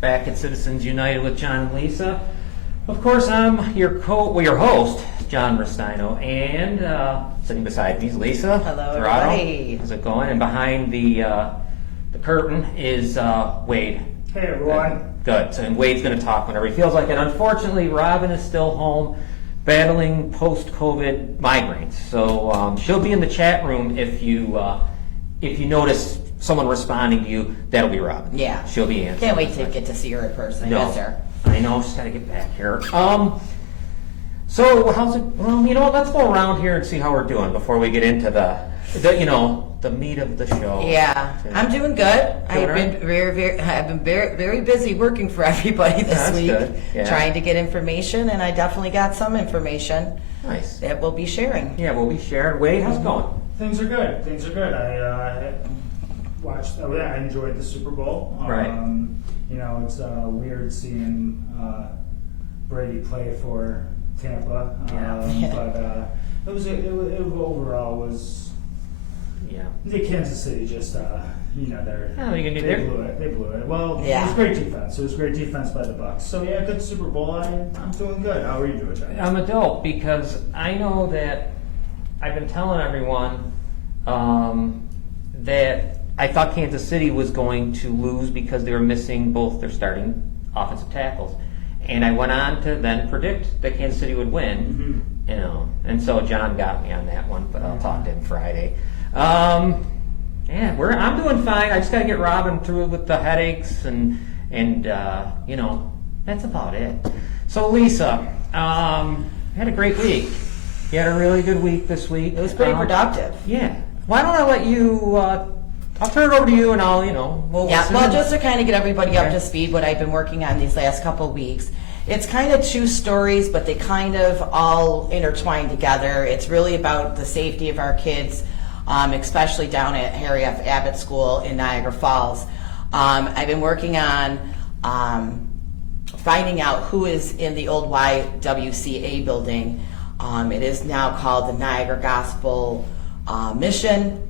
back at Citizens United with John and Lisa. Of course, I'm your host, John Restino, and sitting beside me is Lisa. Hello, Dorado. everybody. How's it going? And behind the curtain is Wade. Hey, everyone. Good. So, and Wade's going to talk whenever he feels like it. Unfortunately, Robin is still home battling post-COVID migraines. So she'll be in the chat room if you notice someone responding to you. That'll be Robin. Yeah. She'll be answering. Can't wait to get to see her in person. No. Yes, sir. I know. Just got to get back here. So how's it? Well, you know what? Let's go around here and see how we're doing before we get into the meat of the show. Yeah, I'm doing good. I've been very busy working for everybody this week, good. Yeah. trying to get information, and I definitely got some information. Nice. That we'll be sharing. Yeah, we'll be sharing. Wade, how's it going? Things are good. I watched. I enjoyed the Super Bowl. Right. You know, it's weird seeing Brady play for Tampa. But it overall was. Yeah. The Kansas City just, they blew it. They blew it. Well, Yeah. It was great defense. It was great defense by the Bucs. So yeah, good Super Bowl. I'm doing good. How are you doing, John? I'm a dope because I know that I've been telling everyone that I thought Kansas City was going to lose because they were missing both their starting offensive tackles, and I went on to then predict that Kansas City would win. Mm-hmm. You know, and so John got me on that one, but I'll talk to him Friday. I'm doing fine. I just got to get Robin through with the headaches and that's about it. So Lisa, had a great week. You had a really good week this week. It was pretty productive. Yeah. Why don't I let you? I'll turn it over to you, and I'll just to kind of get everybody up to speed, what I've been working on these last couple of weeks. It's kind of two stories, but they kind of all intertwine together. It's really about the safety of our kids, especially down at Harry F. Abbott School in Niagara Falls. I've been working on finding out who is in the old YWCA building. It is now called the Niagara Gospel Mission.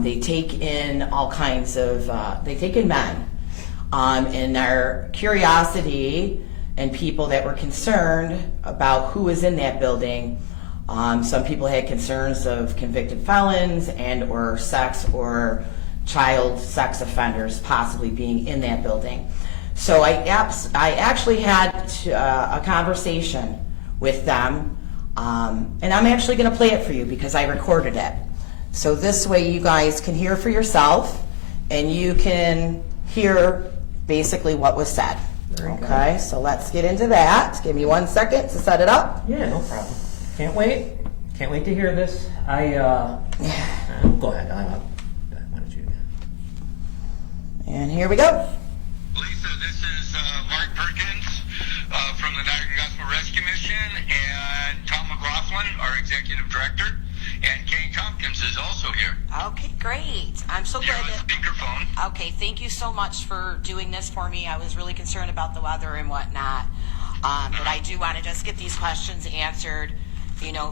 They take in all kinds of, they take in men. And our curiosity and people that were concerned about who was in that building. Some people had concerns of convicted felons and or sex or child sex offenders possibly being in that building. So I actually had a conversation with them, and I'm actually going to play it for you because I recorded it. So this way you guys can hear for yourself, and you can hear basically what was said. Okay, so let's get into that. Give me 1 second to set it up. Yeah, no problem. Can't wait to hear this. Go ahead. Why don't you? And here we go. Lisa, this is Mark Perkins from the Niagara Gospel Mission, and Tom McLaughlin, our executive director, and Kay Tompkins is also here. Okay, great. I'm so glad that... Speakerphone. Okay, thank you so much for doing this for me. I was really concerned about the weather and whatnot. But I do want to just get these questions answered,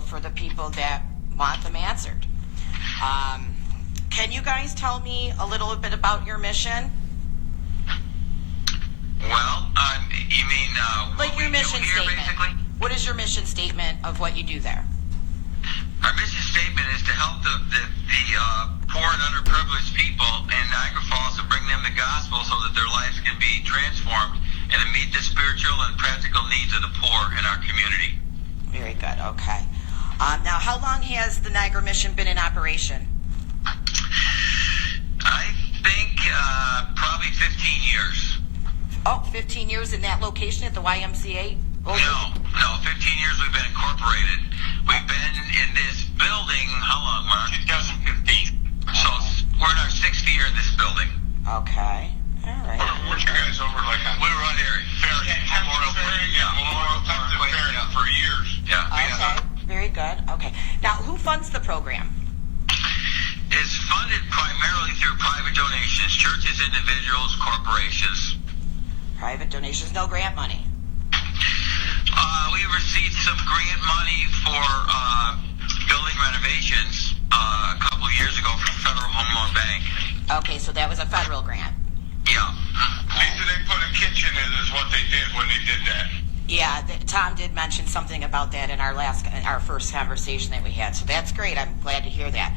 for the people that want them answered. Can you guys tell me a little bit about your mission? Well, you mean... like your mission statement. Basically? What is your mission statement of what you do there? Our mission statement is to help the poor and underprivileged people in Niagara Falls to bring them the gospel so that their lives can be transformed and to meet the spiritual and practical needs of the poor in our community. Very good, okay. Now, how long has the Niagara Mission been in operation? I think probably 15 years. Oh, 15 years in that location at the YMCA? No, 15 years we've been incorporated. We've been in this building, how long, Mark? 2015. So we're in our 6th year in this building. Okay. All right. Weren't you guys over we were on here. Memorial Park for years. Yeah. Okay. Very good. Okay. Now, who funds the program? It's funded primarily through private donations, churches, individuals, corporations. Private donations, no grant money. We received some grant money for building renovations a couple of years ago from Federal Home Loan Bank. Okay, so that was a federal grant. Yeah. Lisa, they put in kitchen is what they did when they did that. Yeah, Tom did mention something about that in our first conversation that we had. So that's great. I'm glad to hear that.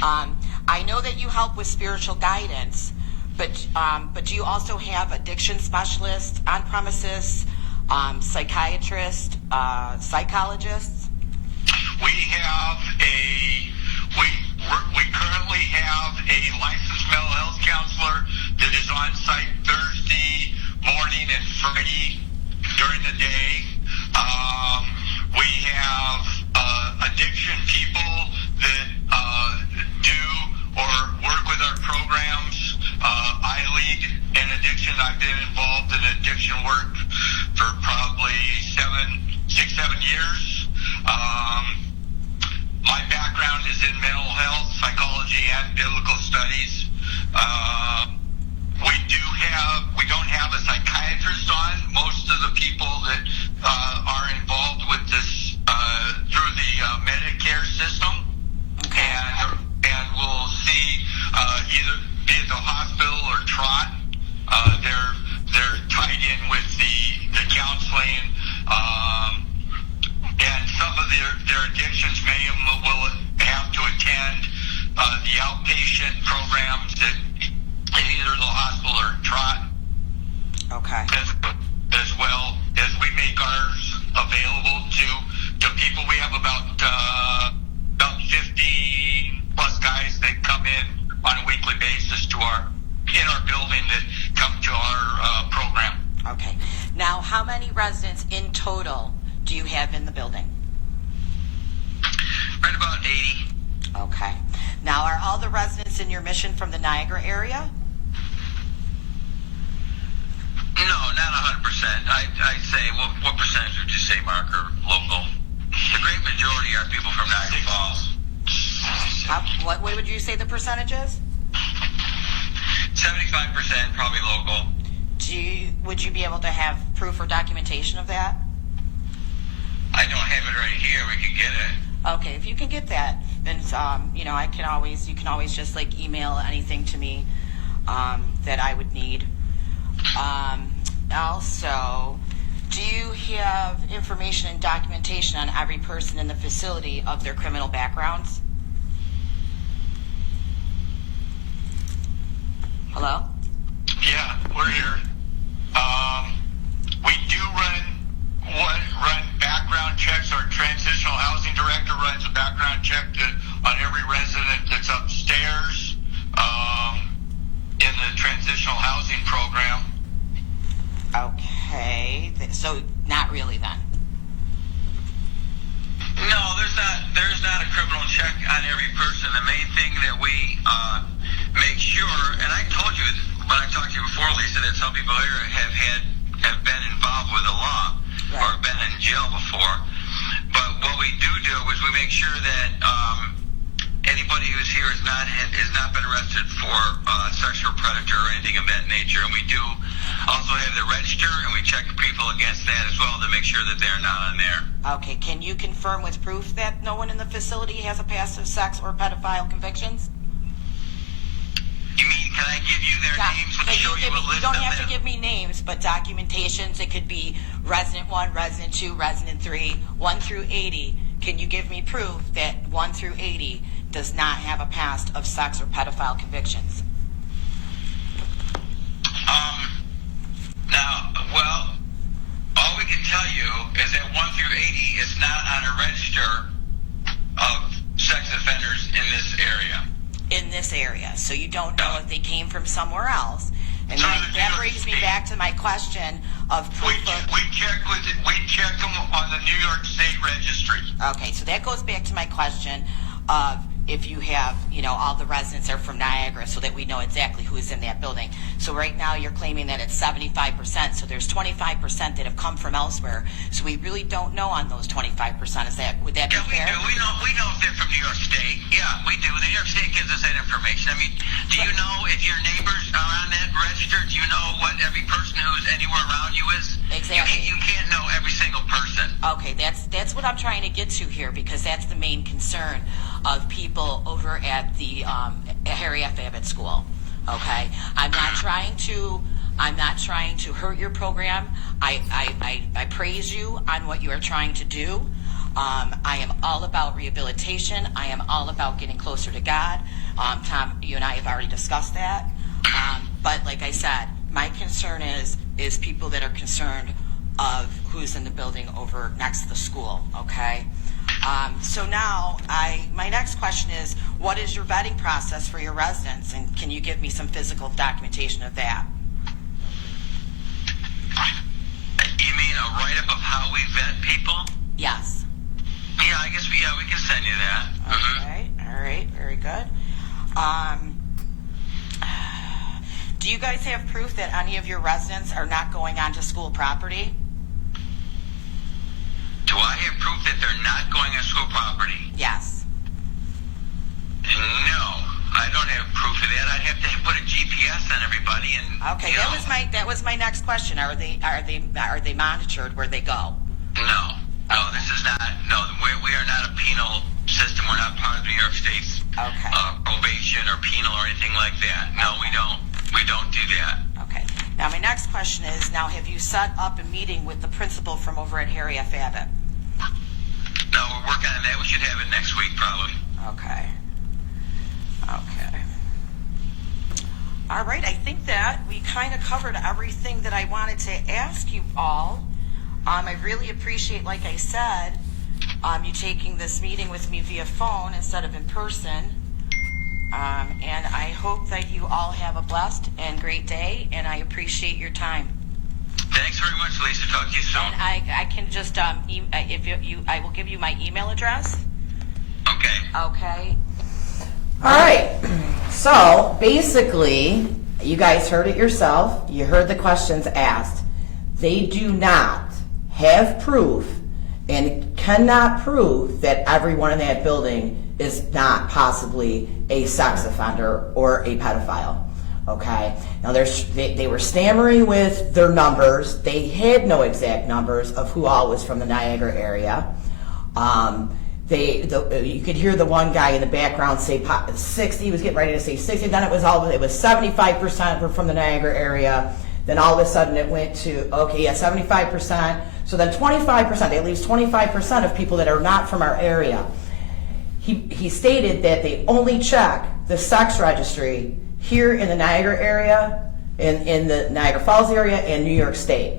I know that you help with spiritual guidance, but do you also have addiction specialists on premises, psychiatrists, psychologists? We currently have a licensed mental health counselor that is on site Thursday morning and Friday during the day. We have addiction people that do or work with our programs. I lead an addiction. I've been involved in addiction work for probably 6, 7 years. My background is in mental health, psychology, and biblical studies. We don't have a psychiatrist on. Most of the people that are involved with this through the Medicare system, and we'll see either be at the hospital or trot. They're tied in with the counseling, and some of their addictions will have to attend the outpatient programs at either the hospital or trot. Okay. As well as we make ours available to people. We have about 50 plus guys that come in on a weekly basis in our building that come to our program. Okay. Now, how many residents in total do you have in the building? Right about 80. Okay. Now, are all the residents in your mission from the Niagara area? No, not 100%. I'd say, what percentage would you say, Mark, are local? The great majority are people from Niagara Falls. What would you say the percentage is? 75% probably local. Would you be able to have proof or documentation of that? I don't have it right here. We could get it. Okay, if you can get that, then you can always just like email anything to me that I would need. Also, do you have information and documentation on every person in the facility of their criminal backgrounds? Hello? Yeah, we're here. We do run background checks. Our transitional housing director runs a background check on every resident that's upstairs in the transitional housing program. Okay, so not really then. No, there's not a criminal check on every person. The main thing that we make sure, and I told you when I talked to you before, Lisa, that some people here have been involved with the law or been in jail before. But what we do is we make sure that anybody who's here has not been arrested for sexual predator or anything of that nature. And we do also have the register, and we check people against that as well to make sure that they're not on there. Okay, can you confirm with proof that no one in the facility has a past of sex or pedophile convictions? You mean, can I give you their names and show you a list of them? You don't have to give me names, but documentations. It could be resident 1, resident 2, resident 3, 1 through 80. Can you give me proof that 1 through 80 does not have a past of sex or pedophile convictions? All we can tell you is that 1 through 80 is not on a register of sex offenders in this area. In this area, so you don't know if they came from somewhere else. And that brings me back to my question of proof we check them on the New York State Registry. Okay, so that goes back to my question of if you have, all the residents are from Niagara so that we know exactly who is in that building. So right now you're claiming that it's 75%, so there's 25% that have come from elsewhere. So we really don't know on those 25%. Would that be fair? Yeah, we do. We know if they're from New York State. Yeah, we do. The New York State gives us that information. I mean, do you know if your neighbors are on that register? Do you know what every person who's anywhere around you is? Exactly. You can't know every single person. Okay, that's what I'm trying to get to here, because that's the main concern of people over at the Harry F. Abbott School. Okay, I'm not trying to I'm not trying to hurt your program. I praise you on what you are trying to do. I am all about rehabilitation. I am all about getting closer to God. Tom, you and I have already discussed that. But like I said, my concern is people that are concerned of who's in the building over next to the school, okay? So now, my next question is, what is your vetting process for your residents? And can you give me some physical documentation of that? You mean a write-up of how we vet people? Yes. Yeah, I guess we can send you that. Okay, all right, very good. Do you guys have proof that any of your residents are not going onto school property? Do I have proof that they're not going on school property? Yes. No, I don't have proof of that. I'd have to put a GPS on everybody and. Okay, that was my next question. Are they monitored where they go? No, this is not. No, we are not a penal system. We're not part of New York State's probation or penal or anything like that. No, we don't. We don't do that. Okay. Now my next question is: now, have you set up a meeting with the principal from over at Harry F. Abbott? No, we're working on that. We should have it next week, probably. Okay. All right, I think that we kind of covered everything that I wanted to ask you all. I really appreciate, like I said, you taking this meeting with me via phone instead of in person. And I hope that you all have a blessed and great day, and I appreciate your time. Thanks very much, Lisa. Talk to you soon. And I can just, I will give you my email address. Okay. Okay. All right. So basically, you guys heard it yourself. You heard the questions asked. They do not have proof and cannot prove that everyone in that building is not possibly a sex offender or a pedophile. Okay. Now they were stammering with their numbers. They had no exact numbers of who all was from the Niagara area. You could hear the one guy in the background say 60. He was getting ready to say 60. Then it was 75% were from the Niagara area. Then all of a sudden it went to 75%. So then 25%. That leaves 25% of people that are not from our area. He stated that they only check the sex registry here in the Niagara area, in the Niagara Falls area, and New York State.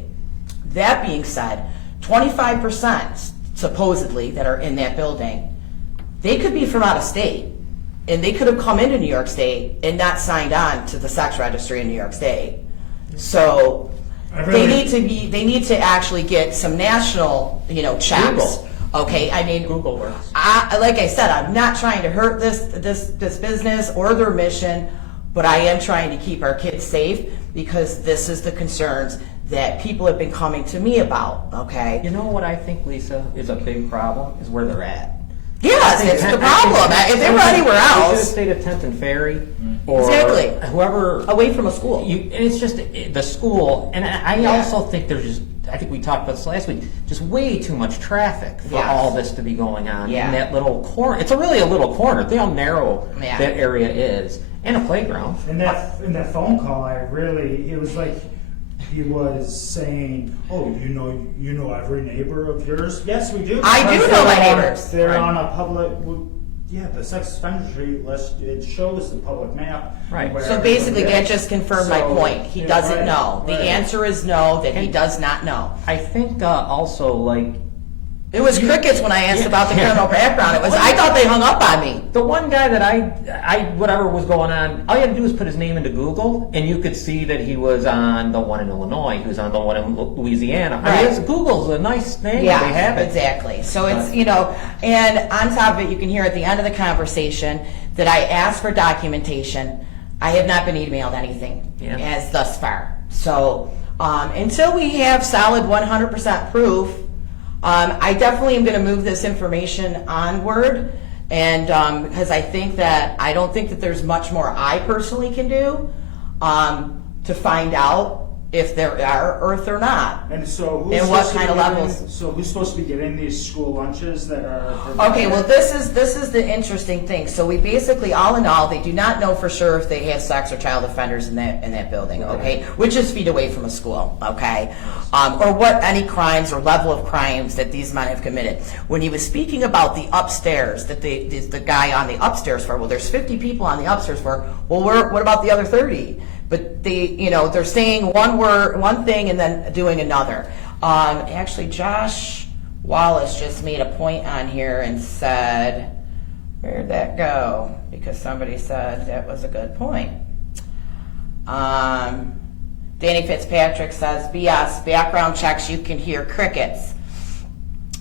That being said, 25% supposedly that are in that building, they could be from out of state, and they could have come into New York State and not signed on to the sex registry in New York State. So they need to actually get some national, checks. Google. Okay, I mean, Google works. Like I said, I'm not trying to hurt this business or their mission, but I am trying to keep our kids safe, because this is the concerns that people have been coming to me about. Okay. You know what I think, Lisa, is a big problem is where they're at. Yes, it's the problem. If they were anywhere They should have else, stayed at 10th and Ferry, or Exactly. whoever. away from a school. And it's just the school, and I also think there's just. I think we talked about this last week. Just way too much traffic for Yes. all this to be going on Yeah. in that little corner. It's really a little corner. Think how narrow Yeah. that area is, and a playground. In that phone call, it was like he was saying, "Oh, you know every neighbor of yours." Yes, we do. I do Because know my they're on- neighbors. They're Right. on a public. The sex offender list. It shows the public map. Right. where So basically, everyone that is. just confirmed my So, point. He yeah, doesn't right, know. The right. answer is no, that he does not know. I think also like It was crickets when I asked about the criminal background. I thought they hung up on me. the one guy that I whatever was going on, all you had to do was put his name into Google, and you could see that he was on the one in Illinois, he was on the one in Louisiana. I mean, Google's a nice thing. Yeah, they have it. exactly. So it's, and on top of it, you can hear at the end of the conversation that I asked for documentation. I have not been emailed anything as thus far. So until we have solid 100% proof, I definitely am going to move this information onward, and because I don't think that there's much more I personally can do to find out if there are or if they're not. And so And what kind of levels? So who's supposed to be getting these school lunches that are Okay, well, this is the interesting thing. So we basically, all in all, they do not know for sure if they have sex or child offenders in that building, okay? Which is feet away from a school, okay? Or what any crimes or level of crimes that these men have committed. When he was speaking about the upstairs, that the guy on the upstairs floor, well, there's 50 people on the upstairs floor. Well, what about the other 30? But they're saying one thing and then doing another. Actually, Josh Wallace just made a point on here and said, where'd that go? Because somebody said that was a good point. Danny Fitzpatrick says, BS, background checks, you can hear crickets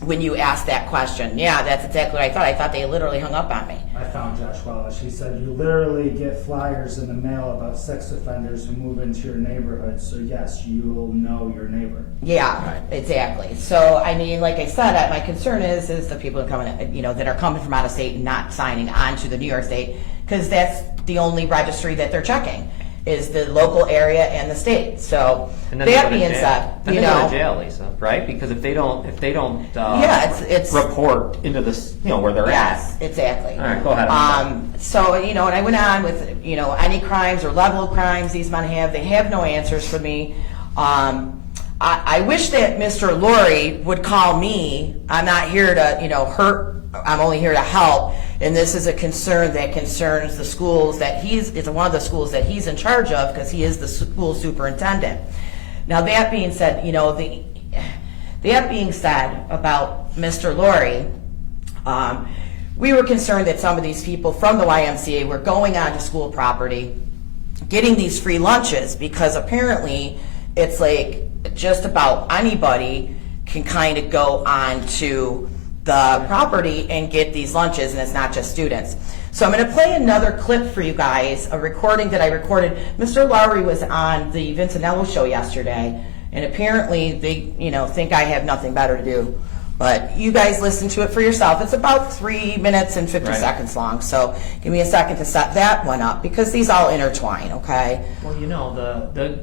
when you ask that question. Yeah, that's exactly what I thought. I thought they literally hung up on me. I found Josh Wallace. He said you literally get flyers in the mail about sex offenders who move into your neighborhood. So yes, you'll know your neighbor. Yeah, exactly. So I mean, like I said, my concern is the people that are coming from out of state and not signing on to the New York State, because that's the only registry that they're checking is the local area and the state. So that being said, then they go to jail, Lisa, right? Because if they don't it's report into this, where they're at. Yes, exactly. All right, go ahead. So and I went on with any crimes or level of crimes these men have. They have no answers for me. I wish that Mr. Laurie would call me. I'm not here to hurt. I'm only here to help. And this is a concern that concerns the schools that it's one of the schools that he's in charge of, because he is the school superintendent. Now that being said, that being said about Mr. Laurie, we were concerned that some of these people from the YMCA were going onto school property, getting these free lunches, because apparently it's like just about anybody can kind of go onto the property and get these lunches, and it's not just students. So I'm going to play another clip for you guys, a recording that I recorded. Mr. Lowry was on the Vincenello show yesterday, and apparently they think I have nothing better to do. But you guys listen to it for yourself. It's about 3 minutes and 50 seconds long. So give me a second to set that one up, because these all intertwine, okay? Well,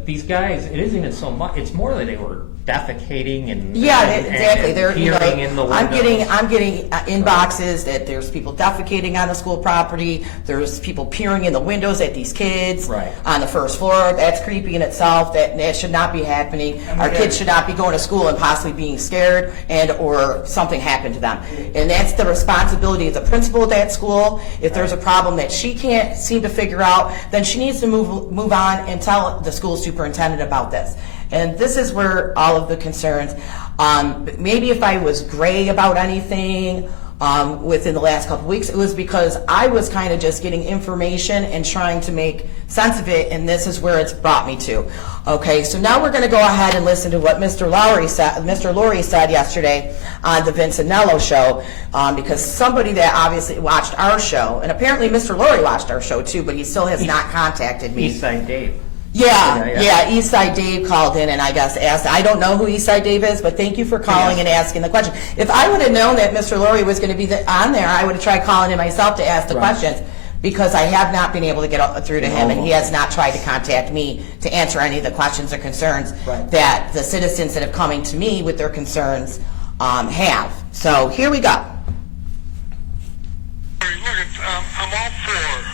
these guys, it isn't even so much. It's more that they were defecating and exactly. They're peering in the windows. I'm getting inboxes that there's people defecating on the school property. There's people peering in the windows at these kids on the first floor. That's creepy in itself. That should not be happening. Our kids should not be going to school and possibly being scared or something happened to them. And that's the responsibility of the principal of that school. If there's a problem that she can't seem to figure out, then she needs to move on and tell the school superintendent about this. And this is where all of the concerns, maybe if I was gray about anything within the last couple of weeks, it was because I was kind of just getting information and trying to make sense of it, and this is where it's brought me to. Okay, so now we're going to go ahead and listen to what Mr. Laurie said yesterday on the Vincenello show, because somebody that obviously watched our show, and apparently Mr. Laurie watched our show too, but he still has not contacted me. Eastside Dave. Yeah, Eastside Dave called in and I guess asked. I don't know who Eastside Dave is, but thank you for calling and asking the question. If I would have known that Mr. Laurie was going to be on there, I would have tried calling in myself to ask the questions, because I have not been able to get through to him, and he has not tried to contact me to answer any of the questions or concerns that the citizens that have coming to me with their concerns have. So here we go. Look, I'm all for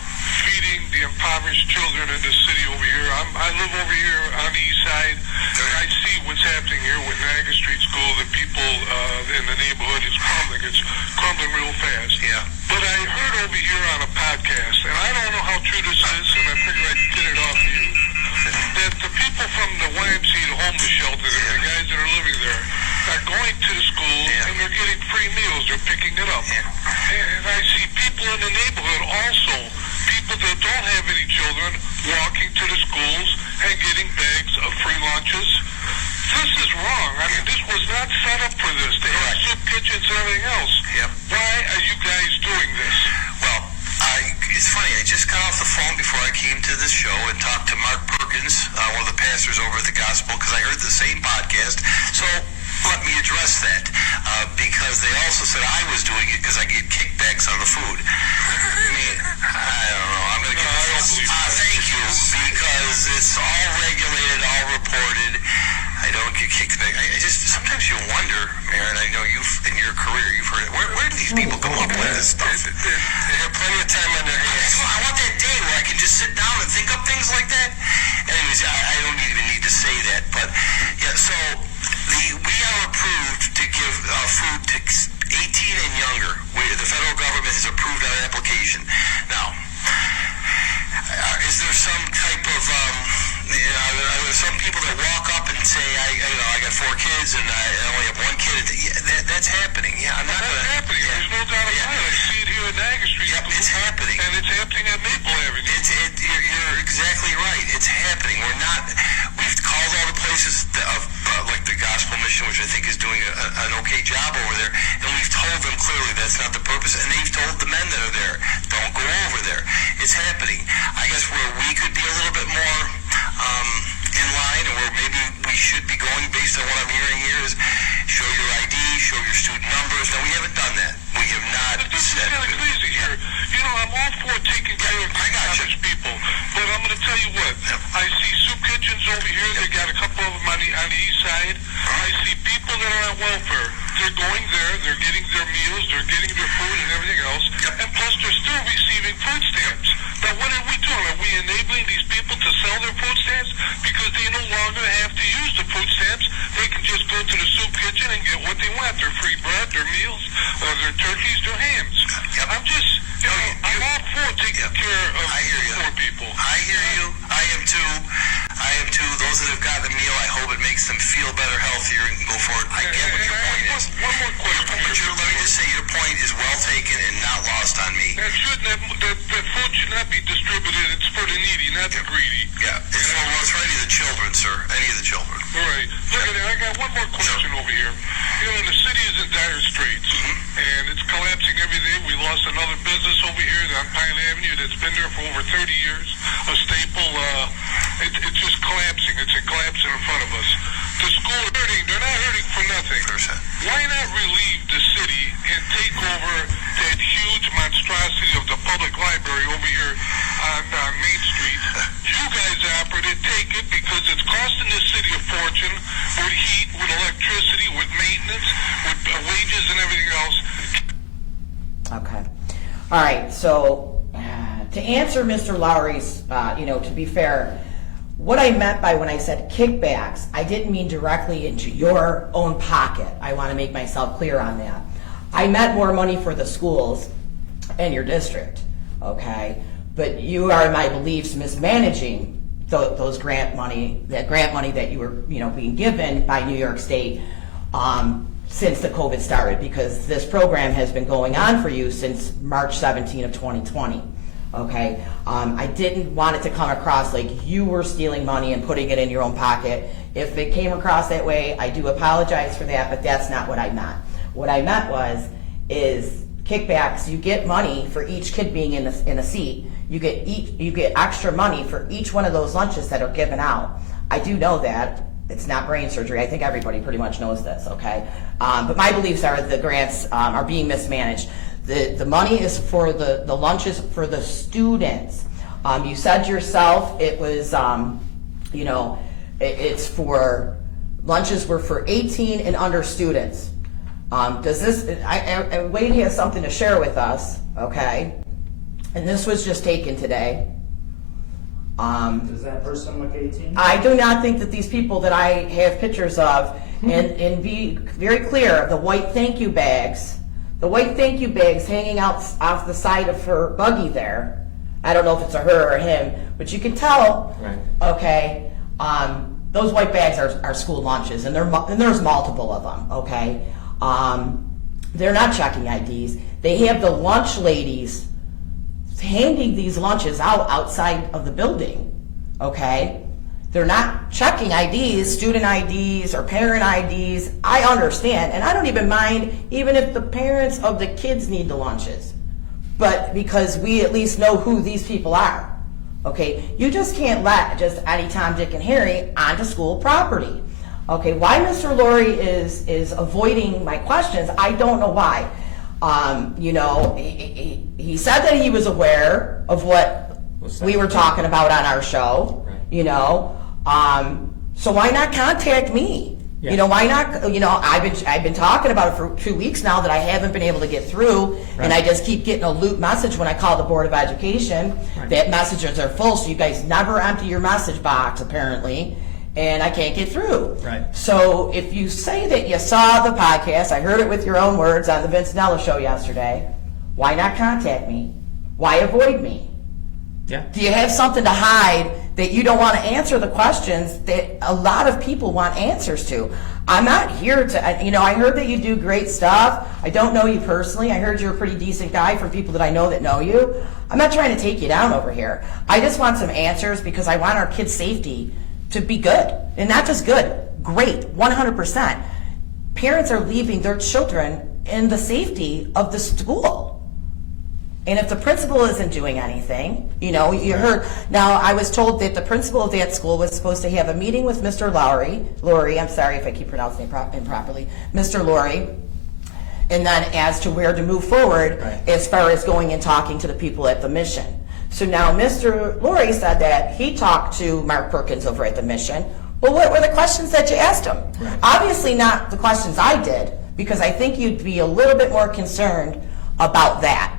feeding the impoverished children in the city over here. I live over here on the east side, and I see what's happening here with Niagara Street School. The people in the neighborhood is crumbling. It's crumbling real fast. Yeah. But I heard over here on a podcast, and I don't know how true this is, and I figure I'd get it off you, that the people from the YMCA, the homeless shelter, the guys that are living there, are going to the school and they're getting free meals. They're picking it up. And I see people in the neighborhood also, people that don't have any children, walking to the schools and getting bags of free lunches. This is wrong. I mean, this was not set up for this. They have soup kitchens and everything else. Why are you guys doing this? Well, it's funny. I just got off the phone before I came to this show and talked to Mark Perkins, one of the pastors over at the Gospel, because I heard the same podcast. So let me address that, because they also said I was doing it because I get kickbacks on the food. I mean, I don't know. I'm going to give this. Thank you, because it's all regulated, all reported, kickback. I just sometimes you wonder, Mayor, and I know you've in your career you've heard it. Where do these people come up with this stuff? They have plenty of time on their hands. I want that day where I can just sit down and think up things like that. Anyways, I don't even need to say that, but yeah. So we are approved to give food to 18 and younger. The federal government has approved our application. Now, is there some type of are there some people that walk up and say, I got 4 kids and I only have 1 kid? Yeah, that's happening. Yeah, I'm not That's gonna. happening. Yeah. There's no doubt about it. I see it here at Niagara Street. Yep, it's happening. And it's happening at Maple Avenue. You're exactly right. It's happening. We've called all the places like the Gospel Mission, which I think is doing an okay job over there, and we've told them clearly that's not the purpose, and they've told the men that are there, don't go over there. It's happening. I guess where we could be a little bit more in line, or where maybe we should be going based on what I'm hearing here is show your ID, show your student numbers. Now, we haven't done that. We have not This is said kind of crazy here. You know, I'm all for taking care of these people, but I'm going to tell you what. I see soup kitchens over here. They got a couple of them on the east side. I see people that are on welfare. They're going there. They're getting their meals. They're getting their food and everything else. And plus, they're still receiving food stamps. Now, what are we doing? Are we enabling these people to sell their food stamps because they no longer have to use the food stamps? They can just go to the soup kitchen and get what they want: their free bread, their meals, their turkeys, their hams. I'm just, I'm all for taking care of poor people. I hear you. I am too. Those that have gotten a meal, I hope it makes them feel better, healthier, and go forward. I get what your point is. One more question. Let me just say, your point is well taken and not lost on me. That food should not be distributed. It's for the needy, not the greedy. Yeah, it's for any of the children, sir. Any of the children. All right. Look at that. I got one more question over here. You know, the city is in dire straits, and it's collapsing every day. We lost another business over here on Pine Avenue that's been there for over 30 years. A staple. It's just collapsing. It's collapsing in front of us. The school is hurting. They're not hurting for nothing. 100%. Why not relieve the city and take over that huge monstrosity of the public library over here on Main Street? You guys operate it, take it, because it's costing the city a fortune with heat, with electricity, with maintenance, with wages and everything else. Okay. All right. So to answer Mr. Lowry's, to be fair, what I meant by when I said kickbacks, I didn't mean directly into your own pocket. I want to make myself clear on that. I meant more money for the schools and your district, okay? But you are, in my beliefs, mismanaging those grant money that you were, being given by New York State since the COVID started, because this program has been going on for you since March 17 of 2020. Okay, I didn't want it to come across like you were stealing money and putting it in your own pocket. If it came across that way, I do apologize for that, but that's not what I meant. What I meant is kickbacks. You get money for each kid being in a seat. You get extra money for each one of those lunches that are given out. I do know that. It's not brain surgery. I think everybody pretty much knows this, okay? But my beliefs are the grants are being mismanaged. The money is for the lunches for the students. You said yourself it was, it's for, lunches were for 18 and under students. Wade has something to share with us, okay? And this was just taken today. Does that person look 18? I do not think that these people that I have pictures of, and be very clear, the white thank you bags hanging out off the side of her buggy there. I don't know if it's a her or a him, but you can tell, Right. okay, those white bags are school lunches, and there's multiple of them, okay? They're not checking IDs. They have the lunch ladies handing these lunches outside of the building, okay? They're not checking IDs, student IDs or parent IDs. I understand, and I don't even mind even if the parents of the kids need the lunches, but because we at least know who these people are, okay? You just can't let just any Tom, Dick, and Harry onto school property, okay? Why Mr. Lowry is avoiding my questions, I don't know why. He said that he was aware of what we were talking about on our show, Right. So why not contact me? Yeah. You know, why not? You know, I've been talking about it for 2 weeks now that I haven't been able to get through, and I just keep getting a loop message when I call the Board of Education that messages are full, so you guys never empty your message box apparently, and I can't get through. Right. So if you say that you saw the podcast, I heard it with your own words on the Vincenella show yesterday, why not contact me? Why avoid me? Yeah. Do you have something to hide that you don't want to answer the questions that a lot of people want answers to? I'm not here to, you know, I heard that you do great stuff. I don't know you personally. I heard you're a pretty decent guy from people that I know that know you. I'm not trying to take you down over here. I just want some answers because I want our kids' safety to be good. And not just good, great, 100%. Parents are leaving their children in the safety of the school. And if the principal isn't doing anything, you know, you heard, now I was told that the principal of that school was supposed to have a meeting with Mr. Laurie, I'm sorry if I keep pronouncing it improperly, Mr. Laurie, and then as to where to move forward as far as going and talking to the people at the mission. So now Mr. Laurie said that he talked to Mark Perkins over at the mission. Well, what were the questions that you asked him? Obviously not the questions I did, because I think you'd be a little bit more concerned about that.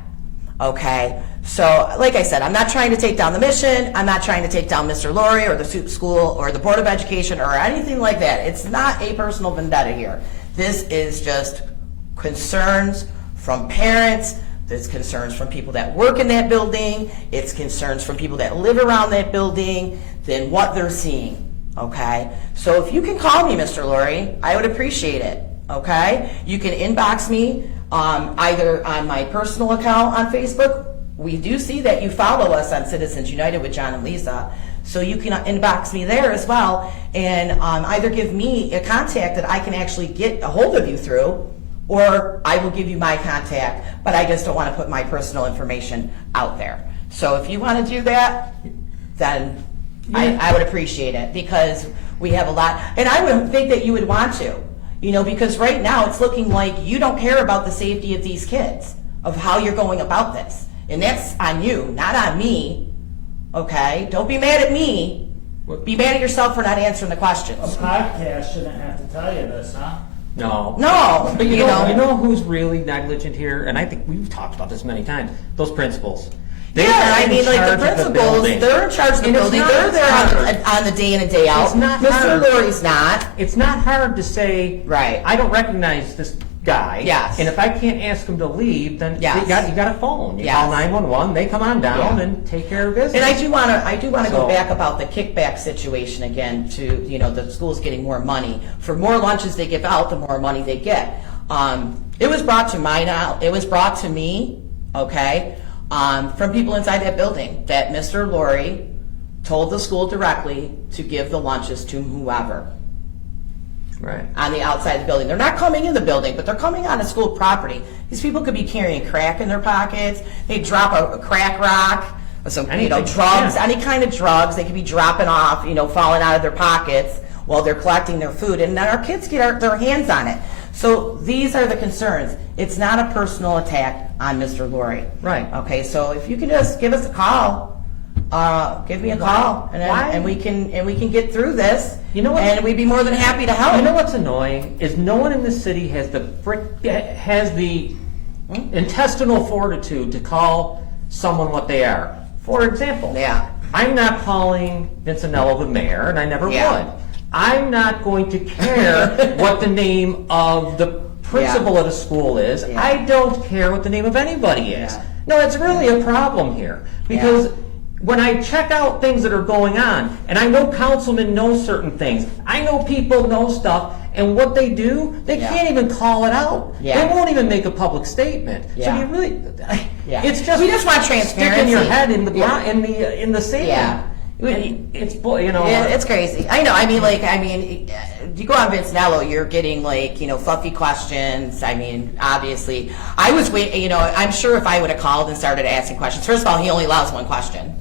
Okay, so like I said, I'm not trying to take down the mission. I'm not trying to take down Mr. Laurie or the school or the Board of Education or anything like that. It's not a personal vendetta here. This is just concerns from parents. It's concerns from people that work in that building. It's concerns from people that live around that building than what they're seeing. Okay, so if you can call me, Mr. Laurie, I would appreciate it. Okay, you can inbox me either on my personal account on Facebook. We do see that you follow us on Citizens United with John and Lisa, so you can inbox me there as well, and either give me a contact that I can actually get a hold of you through, or I will give you my contact, but I just don't want to put my personal information out there. So if you want to do that, then I would appreciate it, because we have a lot, and I would think that you would want to. You know, because right now it's looking like you don't care about the safety of these kids, of how you're going about this. And that's on you, not on me. Okay? Don't be mad at me. Be mad at yourself for not answering the questions. A podcast shouldn't have to tell you this, huh? No. No, But you know who's really negligent here? And I think we've talked about this many times. Those principals. Yeah, I mean, like the principals, they're in charge of the building. They're there on the day in and day out. It's not Mr. hard. Laurie's not. It's not hard to say, Right. I don't recognize this guy. Yes. And if I can't ask him to leave, then Yes. you got a phone. You Yes. call 911, they come on down Yeah. and take care of business. And I do want to go So- back about the kickback situation again to, you know, the schools getting more money. For more lunches they give out, the more money they get. It was brought to me, okay, from people inside that building that Mr. Laurie told the school directly to give the lunches to whoever Right. on the outside of the building. They're not coming in the building, but they're coming on a school property. These people could be carrying crack in their pockets. They drop a crack rock, or some drugs, yeah. any kind of drugs. They could be dropping off, falling out of their pockets while they're collecting their food, and then our kids get their hands on it. So these are the concerns. It's not a personal attack on Mr. Laurie. Right. Okay. So if you can just give us a call, give me a call, and we can get through this. You know what? And we'd be more than happy to help. You know what's annoying is no one in this city has the intestinal fortitude to call someone what they are. For example, I'm not calling Vincenella the mayor, and I never would. I'm not going to care what the name of the principal at a school is. I don't care what the name of anybody is. No, it's really a problem here, because when I check out things that are going on, and I know councilmen know certain things, I know people know stuff, and what they do, they can't even call it out. They won't even make a public statement. So you really, it's just we just want transparency. Sticking your head in the sand. Yeah. It's it's crazy. I know. You go on Vincenello, you're getting fluffy questions. I mean, obviously, I was waiting. I'm sure if I would have called and started asking questions, first of all, he only allows one question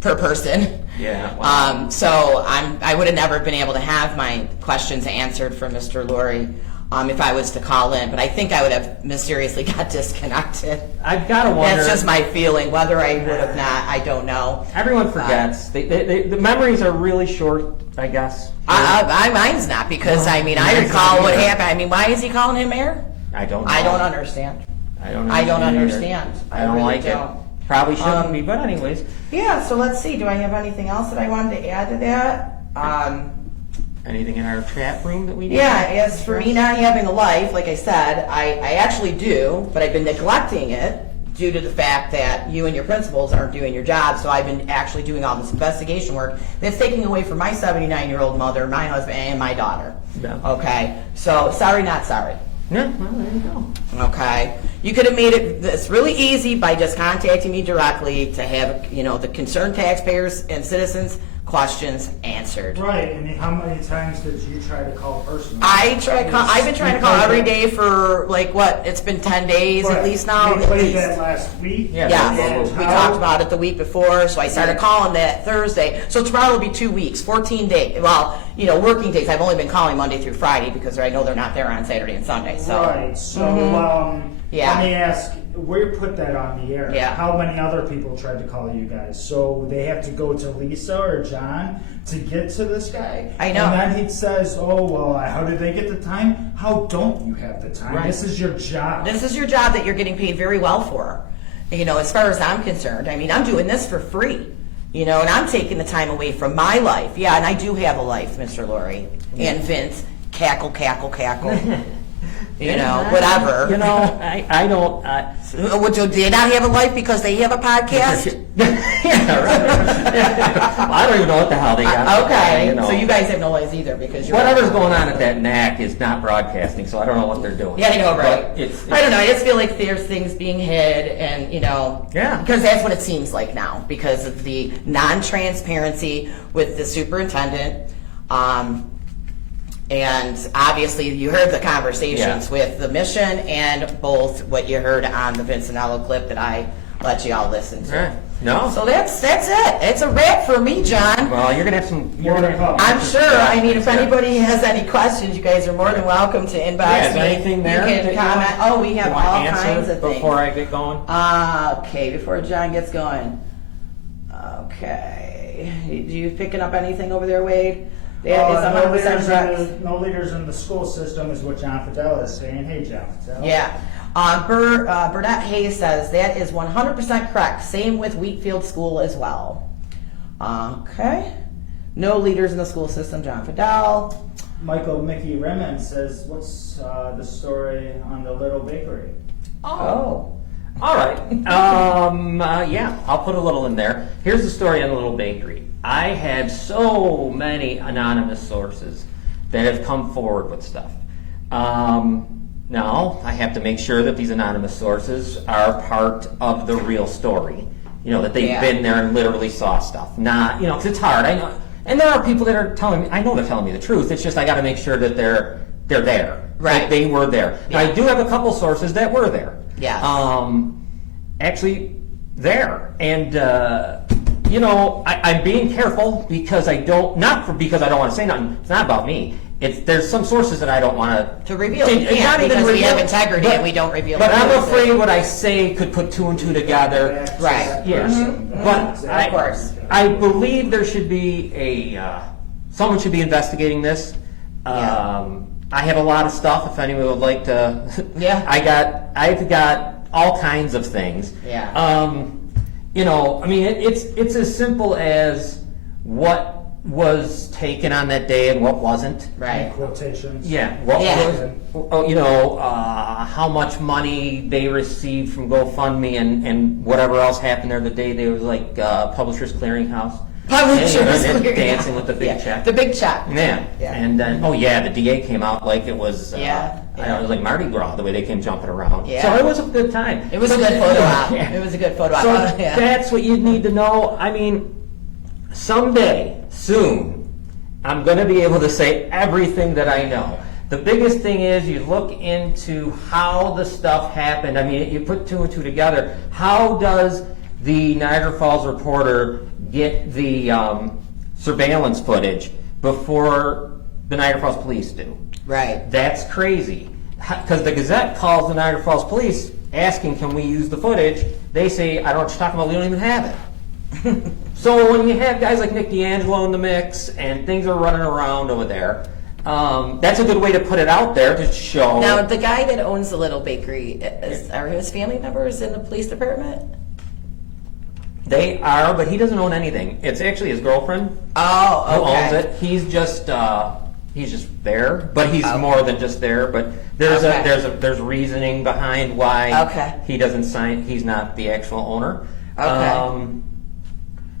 per person. Yeah. Wow. So I would have never been able to have my questions answered from Mr. Laurie. if I was to call in, but I think I would have mysteriously got disconnected. I've got to wonder. That's just my feeling. Whether I would have not, I don't know. Everyone forgets. The memories are really short, I guess. Mine's not, because I recall what happened. I mean, why is he calling him mayor? I don't know. I don't understand. I don't understand. I don't really like don't. it. Probably shouldn't be, but anyways. Yeah, so let's see. Do I have anything else that I wanted to add to that? Anything in our chat room that we need? Yeah, as for me not having a life, like I said, I actually do, but I've been neglecting it due to the fact that you and your principals aren't doing your job. So I've been actually doing all this investigation work that's taking away from my 79-year-old mother, my husband, and my daughter. Yeah. Okay, so sorry, not sorry. Yeah, well, there you go. Okay, you could have made it this really easy by just contacting me directly to have, the concerned taxpayers and citizens' questions answered. Right, and how many times did you try to call personally? I've been trying to call every day for it's been 10 days at least now. We at played least. that last week. Yeah. Yes, And we how- talked about it the week before, so I started calling that Thursday. So tomorrow will be 2 weeks, 14 days. Well, working days. I've only been calling Monday through Friday because I know they're not there on Saturday and Sunday. So Right, so Yeah. let me ask, we put that on the air. Yeah. How many other people tried to call you guys? So they have to go to Lisa or John to get to this guy? I know. And then he says, oh, well, how did they get the time? How don't you have the time? Right. This is your job. this is your job that you're getting paid very well for. As far as I'm concerned, I'm doing this for free. And I'm taking the time away from my life. Yeah, and I do have a life, Mr. Laurie. And Vince, cackle, cackle, cackle. Whatever. I don't. Do they not have a life because they have a podcast? Yeah, right. I don't even know what the hell they got. Okay, so you guys have no life either because you're Whatever's going on at that NAC is not broadcasting, so I don't know what they're doing. Yeah, I know, right? But I don't know. I just feel like there's things being hid, and Yeah. because that's what it seems like now because of the non-transparency with the superintendent. And obviously, you heard the conversations with the mission and both what you heard on the Vincenello clip that I let you all listen to. Right. No. So that's it. It's a wrap for me, John. Well, you're gonna have some. More to come. I'm sure. If anybody has any questions, you guys are more than welcome to inbox Yeah, is me. there anything there You that can you comment. want- We have you want all answered kinds of things. before I get going. Okay, before John gets going. Okay. You picking up anything over there, Wade? That is 100% correct. No leaders in the school system is what John Fidel is saying. Hey, John Fidel. Yeah. Burnett Hayes says that is 100% correct. Same with Wheatfield School as well. Okay. No leaders in the school system, John Fidel. Michael Mickey Remen says, what's the story on the little bakery? Oh. All right. Yeah, I'll put a little in there. Here's the story on the little bakery. I had so many anonymous sources that have come forward with stuff. Now, I have to make sure that these anonymous sources are part of the real story. That they've been there and literally saw stuff. Not, because it's hard. I know. And there are people that are telling me, I know they're telling me the truth. It's just I got to make sure that they're there. Right. That they were there. Yeah. I do have a couple sources that were there. Yes. Actually, there. And, I'm being careful because because I don't want to say nothing. It's not about me. There's some sources that I don't want To reveal. You can't because we have integrity and we don't reveal. But I'm sources. afraid what I say could put two and two together. Right. Yes. But Of course. I believe there should be someone should be investigating this. Yeah. I have a lot of stuff. If anyone would like to, Yeah. I've got all kinds of things. Yeah. It's as simple as what was taken on that day and what wasn't. Right. Quotations. Yeah. What Yeah. was, how much money they received from GoFundMe and whatever else happened there the day they was like Publishers Clearinghouse. Publishers And Clearinghouse. dancing with the big Yeah. check. The big check. Yeah. Yeah. And then, the DA came out like it was, Yeah. I don't know, it was like Mardi Gras, the way they came jumping around. Yeah. So it was a good time. It was a good photo op. Yeah. It was a good photo op. So Yeah. that's what you need to know. Someday, soon, I'm going to be able to say everything that I know. The biggest thing is you look into how the stuff happened. You put two and two together. How does the Niagara Falls reporter get the surveillance footage before the Niagara Falls police do? Right. That's crazy. Because the Gazette calls the Niagara Falls Police asking, can we use the footage? They say, I don't know what you're talking about, we don't even have it. So when you have guys like Nick D'Angelo in the mix and things are running around over there, that's a good way to put it out there to show. Now, the guy that owns the little bakery, are his family members in the police department? They are, but he doesn't own anything. It's actually his girlfriend Oh, who okay. owns it. He's just there, but he's more than just there. But there's Okay. there's reasoning behind why Okay. he doesn't sign. He's not the actual owner. Okay.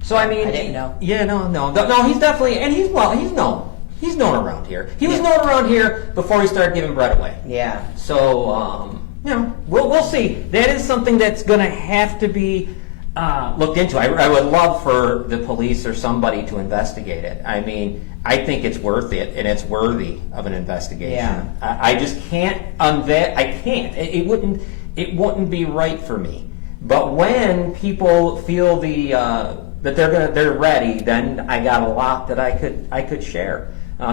So I mean, I didn't know. Yeah, no. He's definitely, and he's known. He's known around here. He was known around here before he started giving bread away. Yeah. So we'll see. That is something that's going to have to be looked into. I would love for the police or somebody to investigate it. I mean, I think it's worth it, and it's worthy of an investigation. Yeah. I just can't I can't. It wouldn't be right for me. But when people feel that they're ready, then I got a lot that I could share.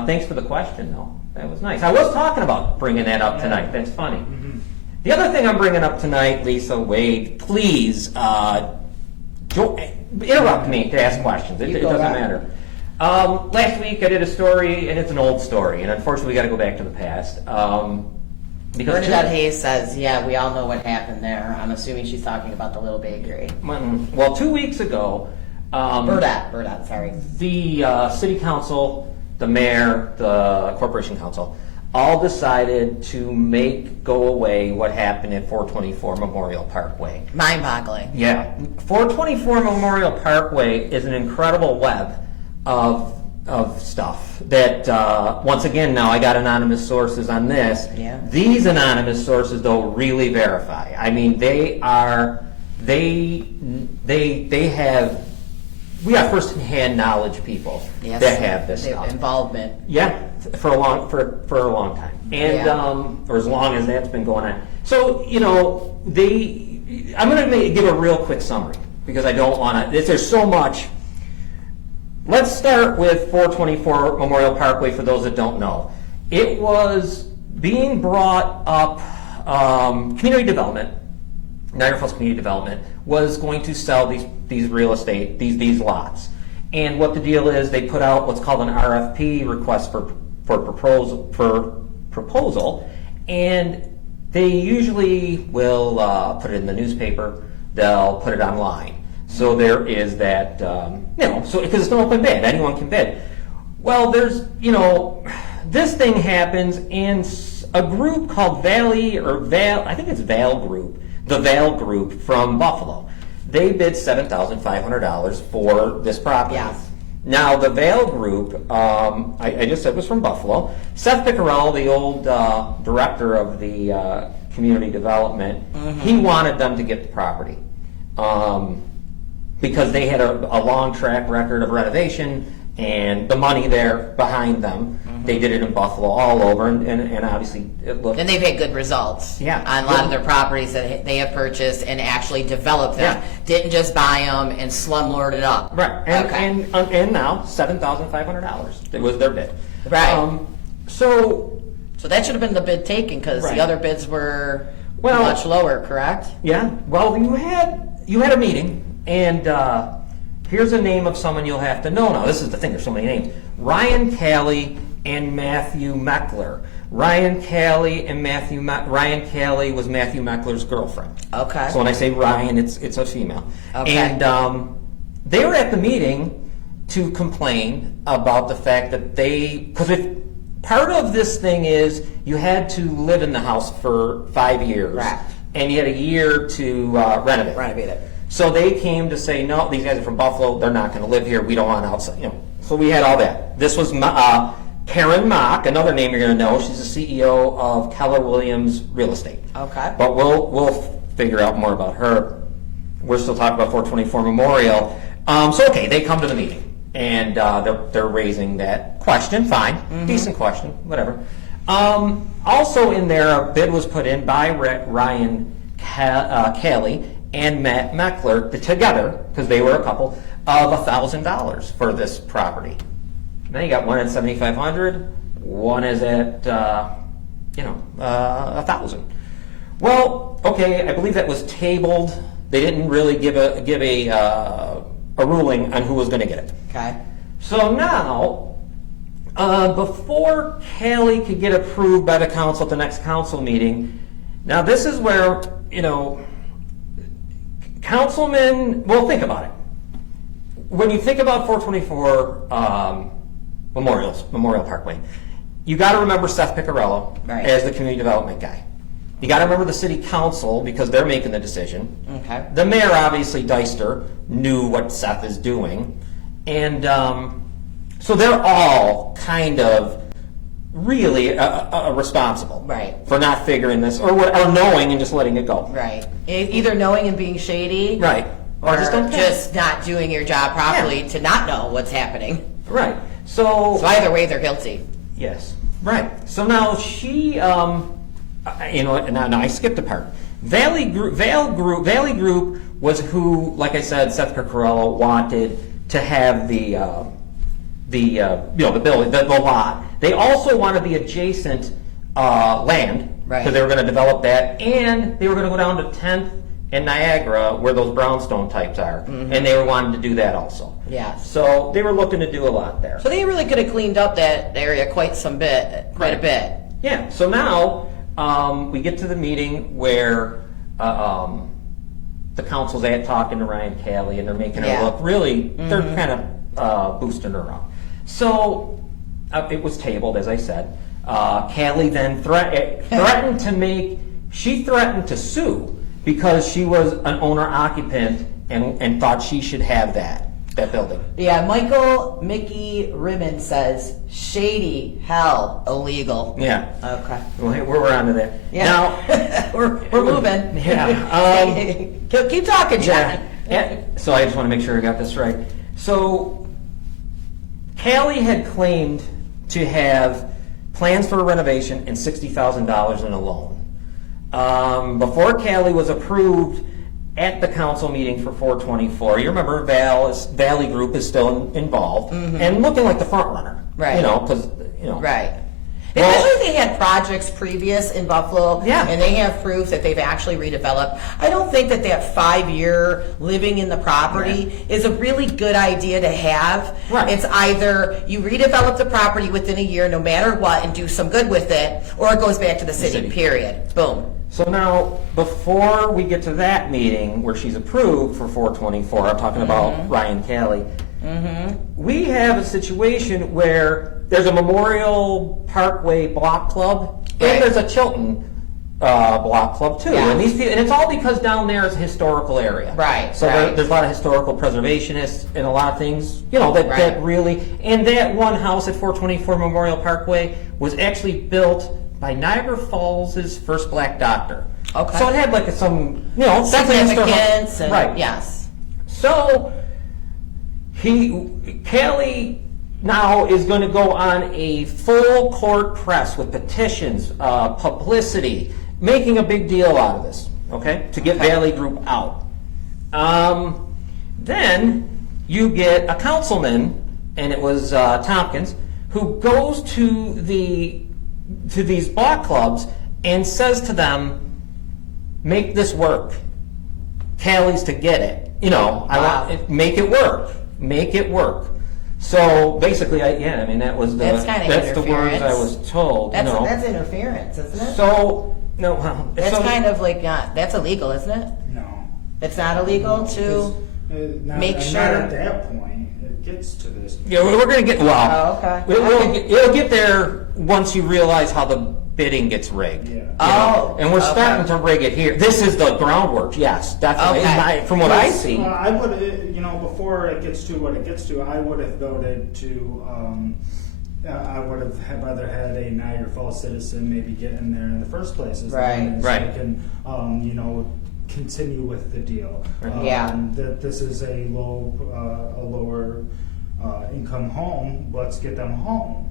Thanks for the question, though. That was nice. I was talking about bringing that up tonight. That's funny. Mm-hmm. The other thing I'm bringing up tonight, Lisa, Wade, please interrupt me to ask questions. It doesn't matter. Last week I did a story, and it's an old story, and unfortunately we got to go back to the past. Because Bernadette Hayes says, yeah, we all know what happened there. I'm assuming she's talking about the little bakery. Well, 2 weeks ago, Bernadette, sorry. the city council, the mayor, the corporation council, all decided to go away what happened at 424 Memorial Parkway. Mind-boggling. Yeah. 424 Memorial Parkway is an incredible web of stuff that, once again, now I got anonymous sources on this. Yeah. These anonymous sources, though, really verify. I mean, we got first-hand knowledge people Yes. that have this They have stuff. involvement. Yeah, for a long time, and Yeah. or as long as that's been going on. So I'm going to give a real quick summary because I don't want to. There's so much. Let's start with 424 Memorial Parkway. For those that don't know, it was being brought up. Community development, Niagara Falls Community Development, was going to sell these real estate, these lots. And what the deal is, they put out what's called an RFP, request for proposal, and they usually will put it in the newspaper. They'll put it online. So there is that, so because it's an open bid, anyone can bid. Well, there's, this thing happens, and a group called I think it's Val Group, the Val Group from Buffalo. They bid $7,500 for this property. Yes. Now, the Val Group, I just said was from Buffalo. Seth Piccarello, the old director of the community development, he wanted them to get the property because they had a long track record of renovation and the money there behind them. They did it in Buffalo, all over, and obviously it looked. And they've had good results Yeah. on a lot of their properties that they have purchased and actually developed them. Yeah. Didn't just buy them and slumlord it up. Right, Okay. and now $7,500. It was their bid. Right. So that should have been the bid taken because Right. the other bids were Well- much lower, correct? yeah, well, you had a meeting, and here's a name of someone you'll have to know now. This is the thing. There's so many names. Ryan Caley and Matthew Meckler. Ryan Caley was Matthew Meckler's girlfriend. Okay. So when I say Ryan, it's a female. Okay. And they were at the meeting to complain about the fact that because if part of this thing is you had to live in the house for 5 years, Right. and you had a year to renovate. Renovate it. So they came to say, no, these guys are from Buffalo. They're not going to live here. We don't want outside. So we had all that. This was Karen Mock, another name you're going to know. She's the CEO of Keller Williams Real Estate. Okay. But we'll figure out more about her. We're still talking about 424 Memorial. So they come to the meeting, and they're raising that question. Fine, decent question, whatever. Also in there, a bid was put in by Ryan Caley and Matt Meckler together, because they were a couple, of $1,000 for this property. Then you got one at $7,500, one is at 1,000. Well, okay, I believe that was tabled. They didn't really give a ruling on who was going to get it. Okay. So now, before Callie could get approved by the council at the next council meeting, now this is where, councilmen, well, think about it. When you think about 424 Memorial Parkway, you got to remember Seth Piccarello Right. as the community development guy. You got to remember the city council because they're making the decision. Okay. The mayor, obviously, Deister, knew what Seth is doing. And so they're all kind of really responsible Right. for not figuring this or knowing and just letting it go. Right. Either knowing and being shady. Right. Or just don't pay. just not doing your job properly Yeah. to not know what's happening. Right. So So either way, they're guilty. yes. Right. So now she, now I skipped a part. Valley Group was who, like I said, Seth Piccarello wanted to have the building, the lot. They also wanted the adjacent land Right. because they were going to develop that, and they were going to go down to 10th and Niagara where those brownstone types are, and they were wanting to do that also. Yes. So they were looking to do a lot there. So they really could have cleaned up that area quite a bit. Yeah, so now we get to the meeting where the council's at talking to Ryan Callie, and they're making her Yeah. look really, they're kind of boosting her up. So it was tabled, as I said. Callie then threatened to sue because she was an owner-occupant and thought she should have that building. Yeah, Mickey Rimmon says, shady, hell, illegal. Yeah. Okay. Well, we're on to that. Yeah. Now, we're moving. Yeah. Keep talking, John. Yeah. So I just want to make sure I got this right. So Callie had claimed to have plans for a renovation and $60,000 in a loan. Before Callie was approved at the council meeting for 424, you remember Valley Group is still involved and looking like the front runner. Right. Because Right. Well- Especially they had projects previous in Buffalo, Yeah. and they have proof that they've actually redeveloped. I don't think that 5-year living in the property is a really good idea to have. Right. It's either you redevelop the property within a year, no matter what, and do some good with it, or it goes back to the city. Period. Boom. So now, before we get to that meeting where she's approved for 424, I'm talking about Ryan Callie, we have a situation where there's a Memorial Parkway block club, Right. and there's a Chilton block club too. Yeah. And it's all because down there is a historical area. Right, So right. there's a lot of historical preservationists and a lot of things, that Right. really, and that one house at 424 Memorial Parkway was actually built by Niagara Falls' first black doctor. Okay. So it had like some, definitely Significance and right. yes. So Callie now is going to go on a full court press with petitions, publicity, making a big deal out of this, okay, to get Valley Group out. Then you get a councilman, and it was Tompkins, who goes to these block clubs and says to them, make this work. Callie's to get it. Make it work. Make it work. So basically, that was That's kinda that's the words I interference. was told. That's interference, isn't it? So no, well, That's so, kind of like that's illegal, isn't it? No. It's not illegal to. make Not sure- at that point. It gets to this. Yeah, we're going to get Oh, okay. It'll get there once you realize how the bidding gets rigged. Yeah. And we're okay. starting to rig it here. This is the groundwork. Yes, definitely. Okay. From what I see. I would, before it gets to what it gets to, I would have voted to. I would have rather had a Niagara Falls citizen maybe get in there in the first place, as Right. long as Right. they can, continue with the deal. Yeah. That this is a lower income home. Let's get them home.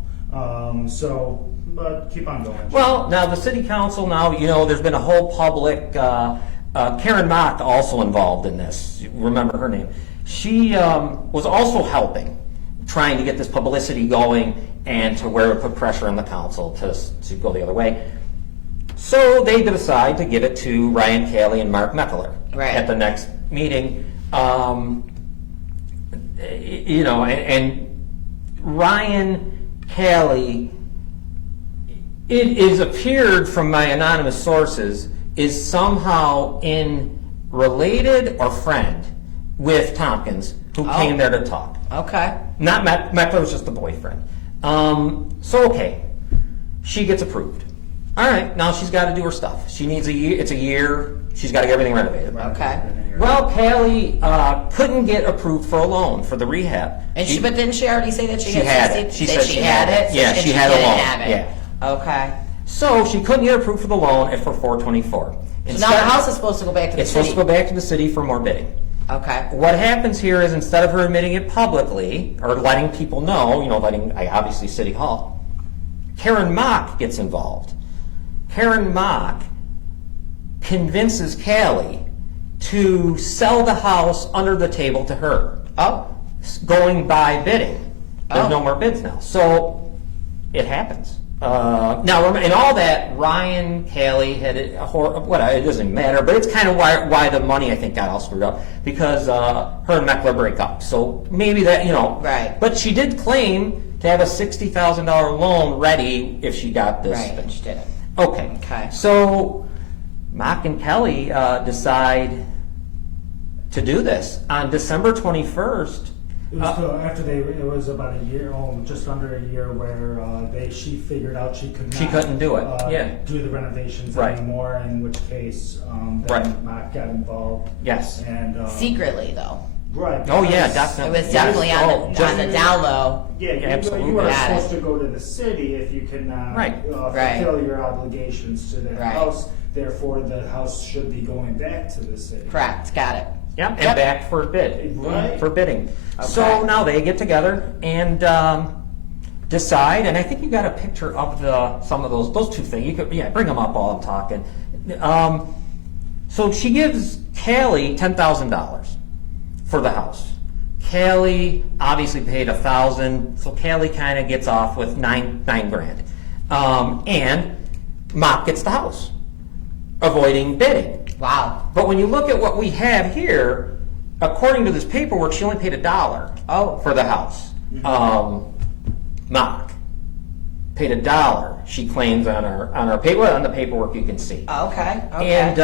But keep on going. Well, now the city council there's been a whole public, Karen Mott also involved in this. Remember her name. She was also helping trying to get this publicity going and to where it would put pressure on the council to go the other way. So they decide to give it to Ryan Caley and Mark Meckler Right. at the next meeting. You know, and Ryan Caley, it is appeared from my anonymous sources, is somehow related or friend with Tompkins, who came there to talk. Okay. Not Meckler was just the boyfriend. So okay, she gets approved. All right, now she's got to do her stuff. She needs a year. It's a year. She's got to get everything renovated. Okay. Well, Callie couldn't get approved for a loan for the rehab. And but didn't she already say that she had had it. She that said she had it? Yeah, and she had a didn't loan. have it. Yeah. Okay. So she couldn't get approved for the loan for $424. So now the house is supposed to go back to the It's city. supposed to go back to the city for more bidding. Okay. What happens here is, instead of her admitting it publicly or letting people know, letting obviously City Hall, Karen Mock gets involved. Karen Mock convinces Callie to sell the house under the table to her. Oh. Going by bidding. There's Oh. no more bids now. So it happens. Now, in all that, Ryan Caley had it doesn't matter, but it's kind of why the money, I think, got all screwed up, because her and Meckler break up. So maybe that, Right. But she did claim to have a $60,000 loan ready if she got this Right, thing. but she didn't. Okay. Okay. So Mock and Kelly decide to do this on December 21st. It was it was about a year, just under a year, where she figured out she couldn't do it. do the renovations Right. anymore. In which case, then Right. Mark got involved. Yes. And Secretly, though. right. Oh yeah, because- It definitely. was definitely Yes. on the down low. Yeah, Absolutely. you are Got it. supposed to go to the city if you cannot Right. Right. fulfill your obligations to that Right. house. Therefore, the house should be going back to the city. Correct. Got it. Yeah, and back for bid, Right. for bidding. So Okay. now they get together and decide, and I think you got a picture of some of those two things. You could bring them up while I'm talking. So she gives Callie $10,000 for the house. Callie obviously paid $1,000, so Callie kind of gets off with nine grand, and Mock gets the house, avoiding bidding. Wow. But when you look at what we have here, according to this paperwork, she only paid $1 for the house. Mock paid $1. She claims on our paper, on the paperwork you can see. Okay. Okay. And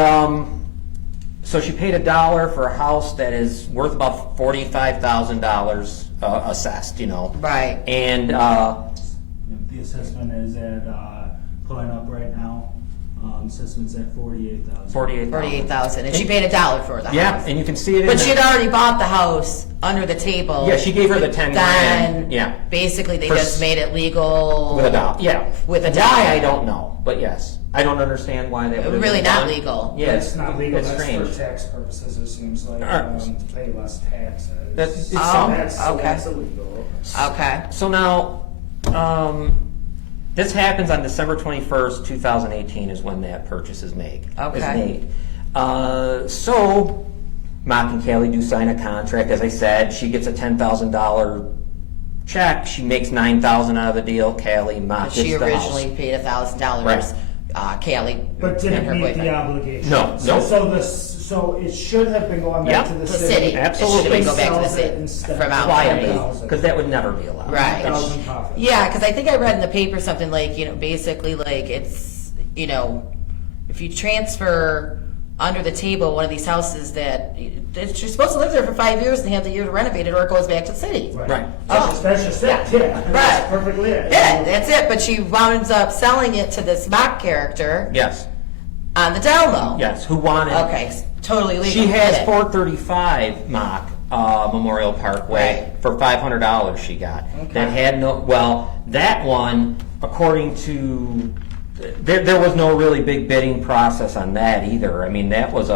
so she paid $1 for a house that is worth about $45,000 assessed. Right. And The assessment is at pulling up right now. Assessment's at $48,000. $48,000, and she paid $1 for the Yeah, house. and you can see it. But she had already bought the house under the table. Yeah, she gave her the 10 Then, grand. Yeah. basically, they For just made it legal. With $1. Yeah. With $1. Why, I don't know. But yes. I don't understand why that would have Really been not done. legal. Yeah, It's not legal. It's That's strange. for tax purposes. It seems like Alright. to pay less taxes. It's So some- okay. that's illegal. Okay. So now, this happens on December 21st, 2018 is when that purchase is made. Okay. So, Mock and Callie do sign a contract. As I said, she gets a $10,000 check. She makes $9,000 out of the deal. Callie, Mock But gets she the originally house. paid $1,000. Right. Callie But and didn't her meet boyfriend. the obligation. No, So, no. so it should have been going back Yep. to the The city. city. Absolutely. It should have been go back to the Sells it city instead from of outside. Quietly, because that would never be allowed. Right. 1,000 profit. Yeah, because I think I read in the paper something like, basically like it's, if you transfer under the table one of these houses that you're supposed to live there for 5 years and have the year to renovate it, or it goes back to the city. Right. That's just it. Yeah. That's Right. perfectly it. Yeah, that's it. But she winds up selling it to this Mock character Yes. on the down low. Yes. Who wanted? Okay, totally legal. She has Get it. 435 Mock Memorial Parkway Right. for $500 she got. Okay. That had that one, according to, there was no really big bidding process on that either. I mean, that was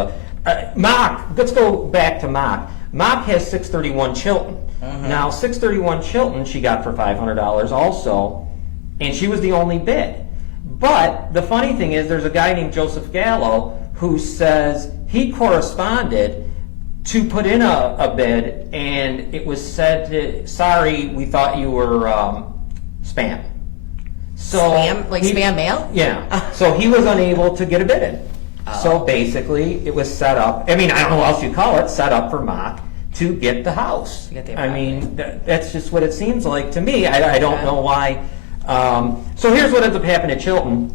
Mock, let's go back to Mock. Mock has 631 Chilton. Now, 631 Chilton she got for $500 also, and she was the only bid. But the funny thing is, there's a guy named Joseph Gallo who says he corresponded to put in a bid, and it was said, sorry, we thought you were spam. So Spam? Like spam mail? Yeah. So he was unable to get a bid in. So basically, it was set up, I mean, I don't know what else you call it, set up for Mock to get the house. To get the I mean, that's just what it seems like to me. I don't know why. So here's what ends up happening at Chilton.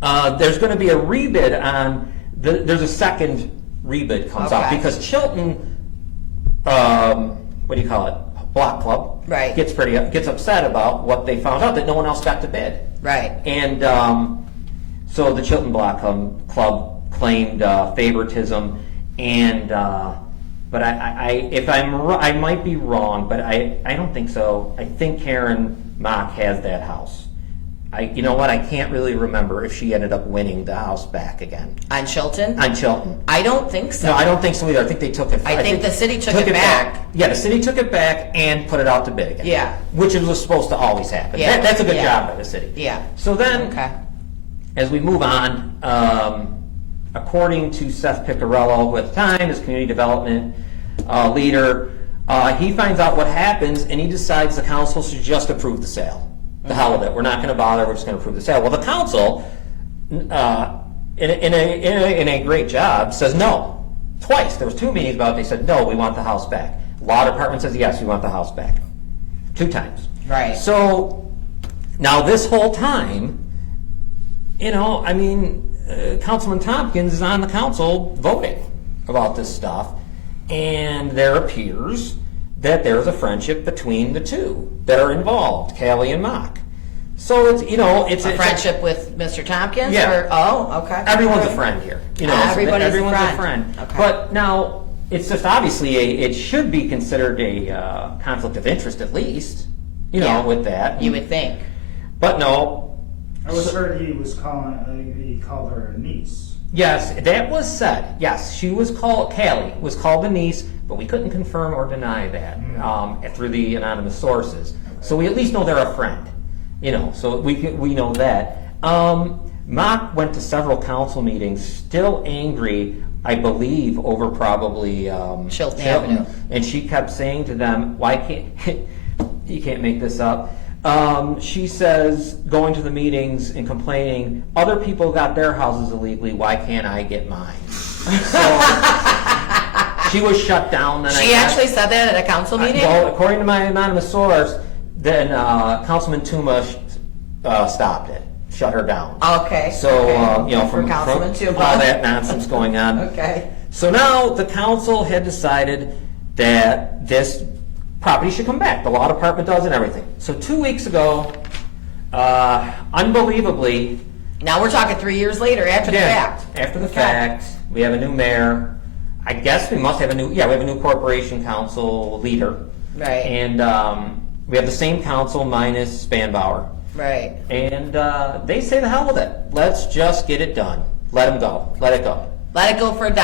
There's going to be a rebid on, there's a second rebid comes out, Okay. because Chilton, what do you call it, Block Club, Right. gets upset about what they found out, that no one else got to bid. Right. And so the Chilton Block Club claimed favoritism, and but I might be wrong, but I don't think so. I think Karen Mock has that house. You know what? I can't really remember if she ended up winning the house back again. On Chilton? On Chilton. I don't think so. No, I don't think so either. I think they took it. I think the city took it back. Yeah, the city took it back and put it out to bid again. Yeah. Which was supposed to always happen. Yeah. That's a good Yeah. job by the city. Yeah. So then, Okay. as we move on, according to Seth Piccarello, who at the time is community development leader, he finds out what happens and he decides the council should just approve the sale. The hell with it. We're not going to bother. We're just going to approve the sale. Well, the council, in a great job, says no. Twice. There was 2 meetings about it. They said, no, we want the house back. Law department says, yes, we want the house back. 2 times. Right. So now this whole time, Councilman Tompkins is on the council voting about this stuff, and there appears that there's a friendship between the two that are involved, Callie and Mock. So it's A friendship with Mr. Tompkins? Yeah. Or, oh, okay. Everyone's a friend here. Everybody's everyone's a friend. Okay. But now it's just obviously it should be considered a conflict of interest at least. Yeah. With that. You would think. But no. I was heard he called her a niece. Yes, that was said. Yes, Callie was called a niece, but we couldn't confirm or deny that through the anonymous sources. So we at least know they're a friend. So we know that. Mock went to several council meetings, still angry, I believe, over probably Chilton Avenue. And she kept saying to them, "Why can't you can't make this up?" She says, going to the meetings and complaining, other people got their houses illegally, why can't I get mine? So she was shut down. Then She actually said that at a council meeting? Well, according to my anonymous source, then Councilman Tuma stopped it, shut her down. Okay. So, okay. from Councilman Tuma. all that nonsense going on. Okay. So now the council had decided that this property should come back. The law department does and everything. So 2 weeks ago, unbelievably... Now we're talking 3 years later, after the fact. After the Okay. fact, we have a new mayor. I guess we must have a new corporation council leader. Right. And we have the same council minus Spanbauer. Right. And they say the hell with it. Let's just get it done. Let them go. Let it go. Let it go for $1.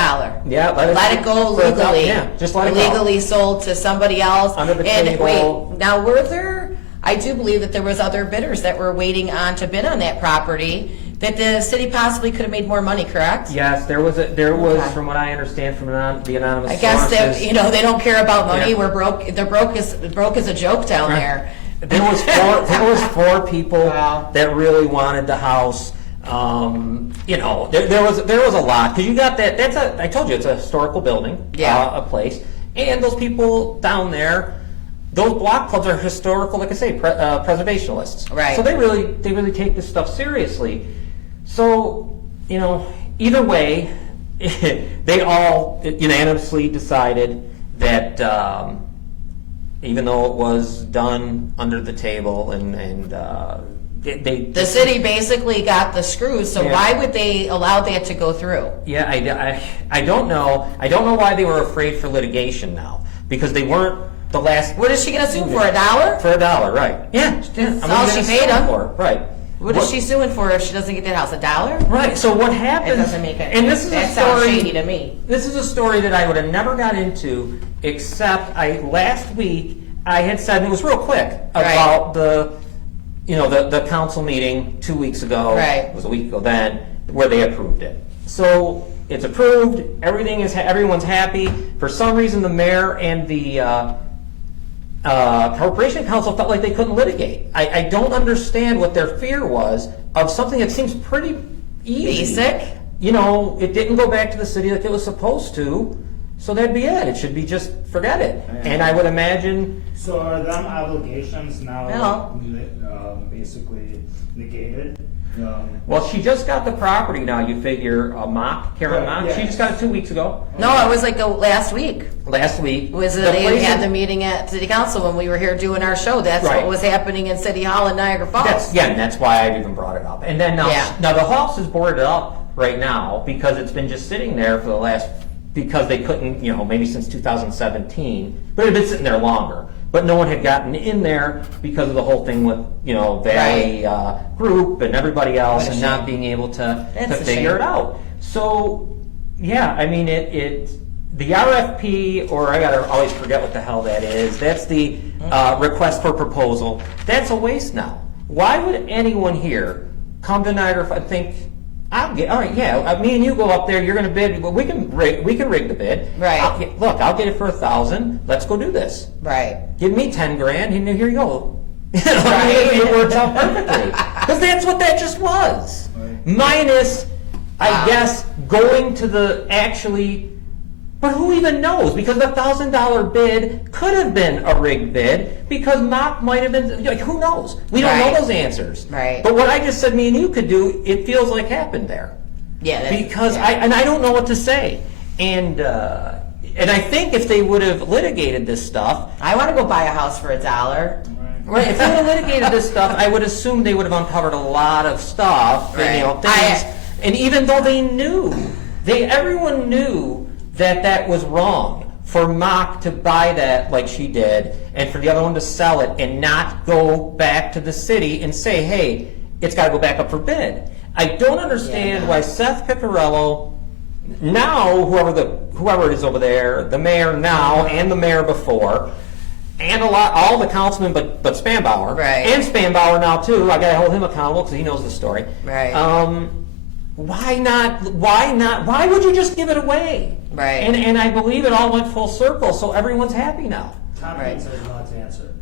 Yeah, Let it go for $1. legally. Yeah, just let it go. Illegally sold to somebody else. Under the and table. wait, now were there? I do believe that there was other bidders that were waiting on to bid on that property. That the city possibly could have made more money, correct? Yes, there was, Okay. from what I understand from the anonymous I guess that sources. they don't care about money. Yeah. We're broke. They're broke as a joke down there. There was four people Wow. that really wanted the house. There was a lot because you got that. I told you it's a historical building, Yeah. a place, and those people down there, those block clubs are historical, like I say, preservationists. Right. So they really take this stuff seriously. So either way, they all unanimously decided that. Even though it was done under the table and The city basically got the screws, so Yeah. why would they allow that to go through? Yeah, I don't know. I don't know why they were afraid for litigation now because they weren't the last. What is she going to sue for, $1? For $1, right? Yeah, That's all she paid him. for, right? What is she suing for if she doesn't get that house? $1? Right. So what happens? It doesn't make it. And this is that a sounds story. shady to me. This is a story that I would have never got into, except last week I had said, and it was real quick, about the council meeting 2 weeks ago. Right. It was a week ago then, where they approved it. So it's approved, everyone's happy. For some reason, the mayor and the Corporation Council felt like they couldn't litigate. I don't understand what their fear was of something that seems pretty easy. Basic? You know, it didn't go back to the city like it was supposed to, so that'd be it. It should be just forget it. And I would imagine. So are them obligations now basically negated? Well, she just got the property now. You figure Karen Mock. Yeah. She just got it 2 weeks ago. No, it was like the last week. Last week. They had the meeting at City Council when we were here doing our show. That's Right. what was happening in City Hall in Niagara Falls. And that's why I even brought it up. And then now the house is boarded up right now because it's been just sitting there for the last, because they couldn't, maybe since 2017, but it had been sitting there longer. But no one had gotten in there because of the whole thing with, Valley Group and everybody else, and not being able to figure it out. So, yeah, I mean, the RFP, or I gotta always forget what the hell that is. That's the request for proposal. That's a waste now. Why would anyone here come to Niagara and think, all right, me and you go up there, you're going to bid, well, we can rig the bid. Right. I'll get it for $1,000. Let's go do this. Right. Give me $10,000, and here you go. It works out perfectly. Because that's what that just was. Right. Minus, I guess, going to the but who even knows? Because the $1,000 bid could have been a rigged bid, because Mock might have been, who knows? We don't know those answers. Right. But what I just said me and you could do, it feels like happened there. Yeah. Because I don't know what to say. And I think if they would have litigated this stuff. I want to go buy a house for $1. Right, if they would have litigated this stuff, I would assume they would have uncovered a lot of stuff, and, things. And even though they knew, everyone knew that was wrong for Mock to buy that like she did, and for the other one to sell it and not go back to the city and say, hey, it's got to go back up for bid. I don't understand why Seth Piccarello, now whoever it is over there, the mayor now and the mayor before, and all the councilmen but Spanbauer, and Spanbauer now too. I got to hold him accountable because he knows the story. Right. Why not? Why would you just give it away? Right. And I believe it all went full circle, so everyone's happy now. Tom Hanks has a lot to answer.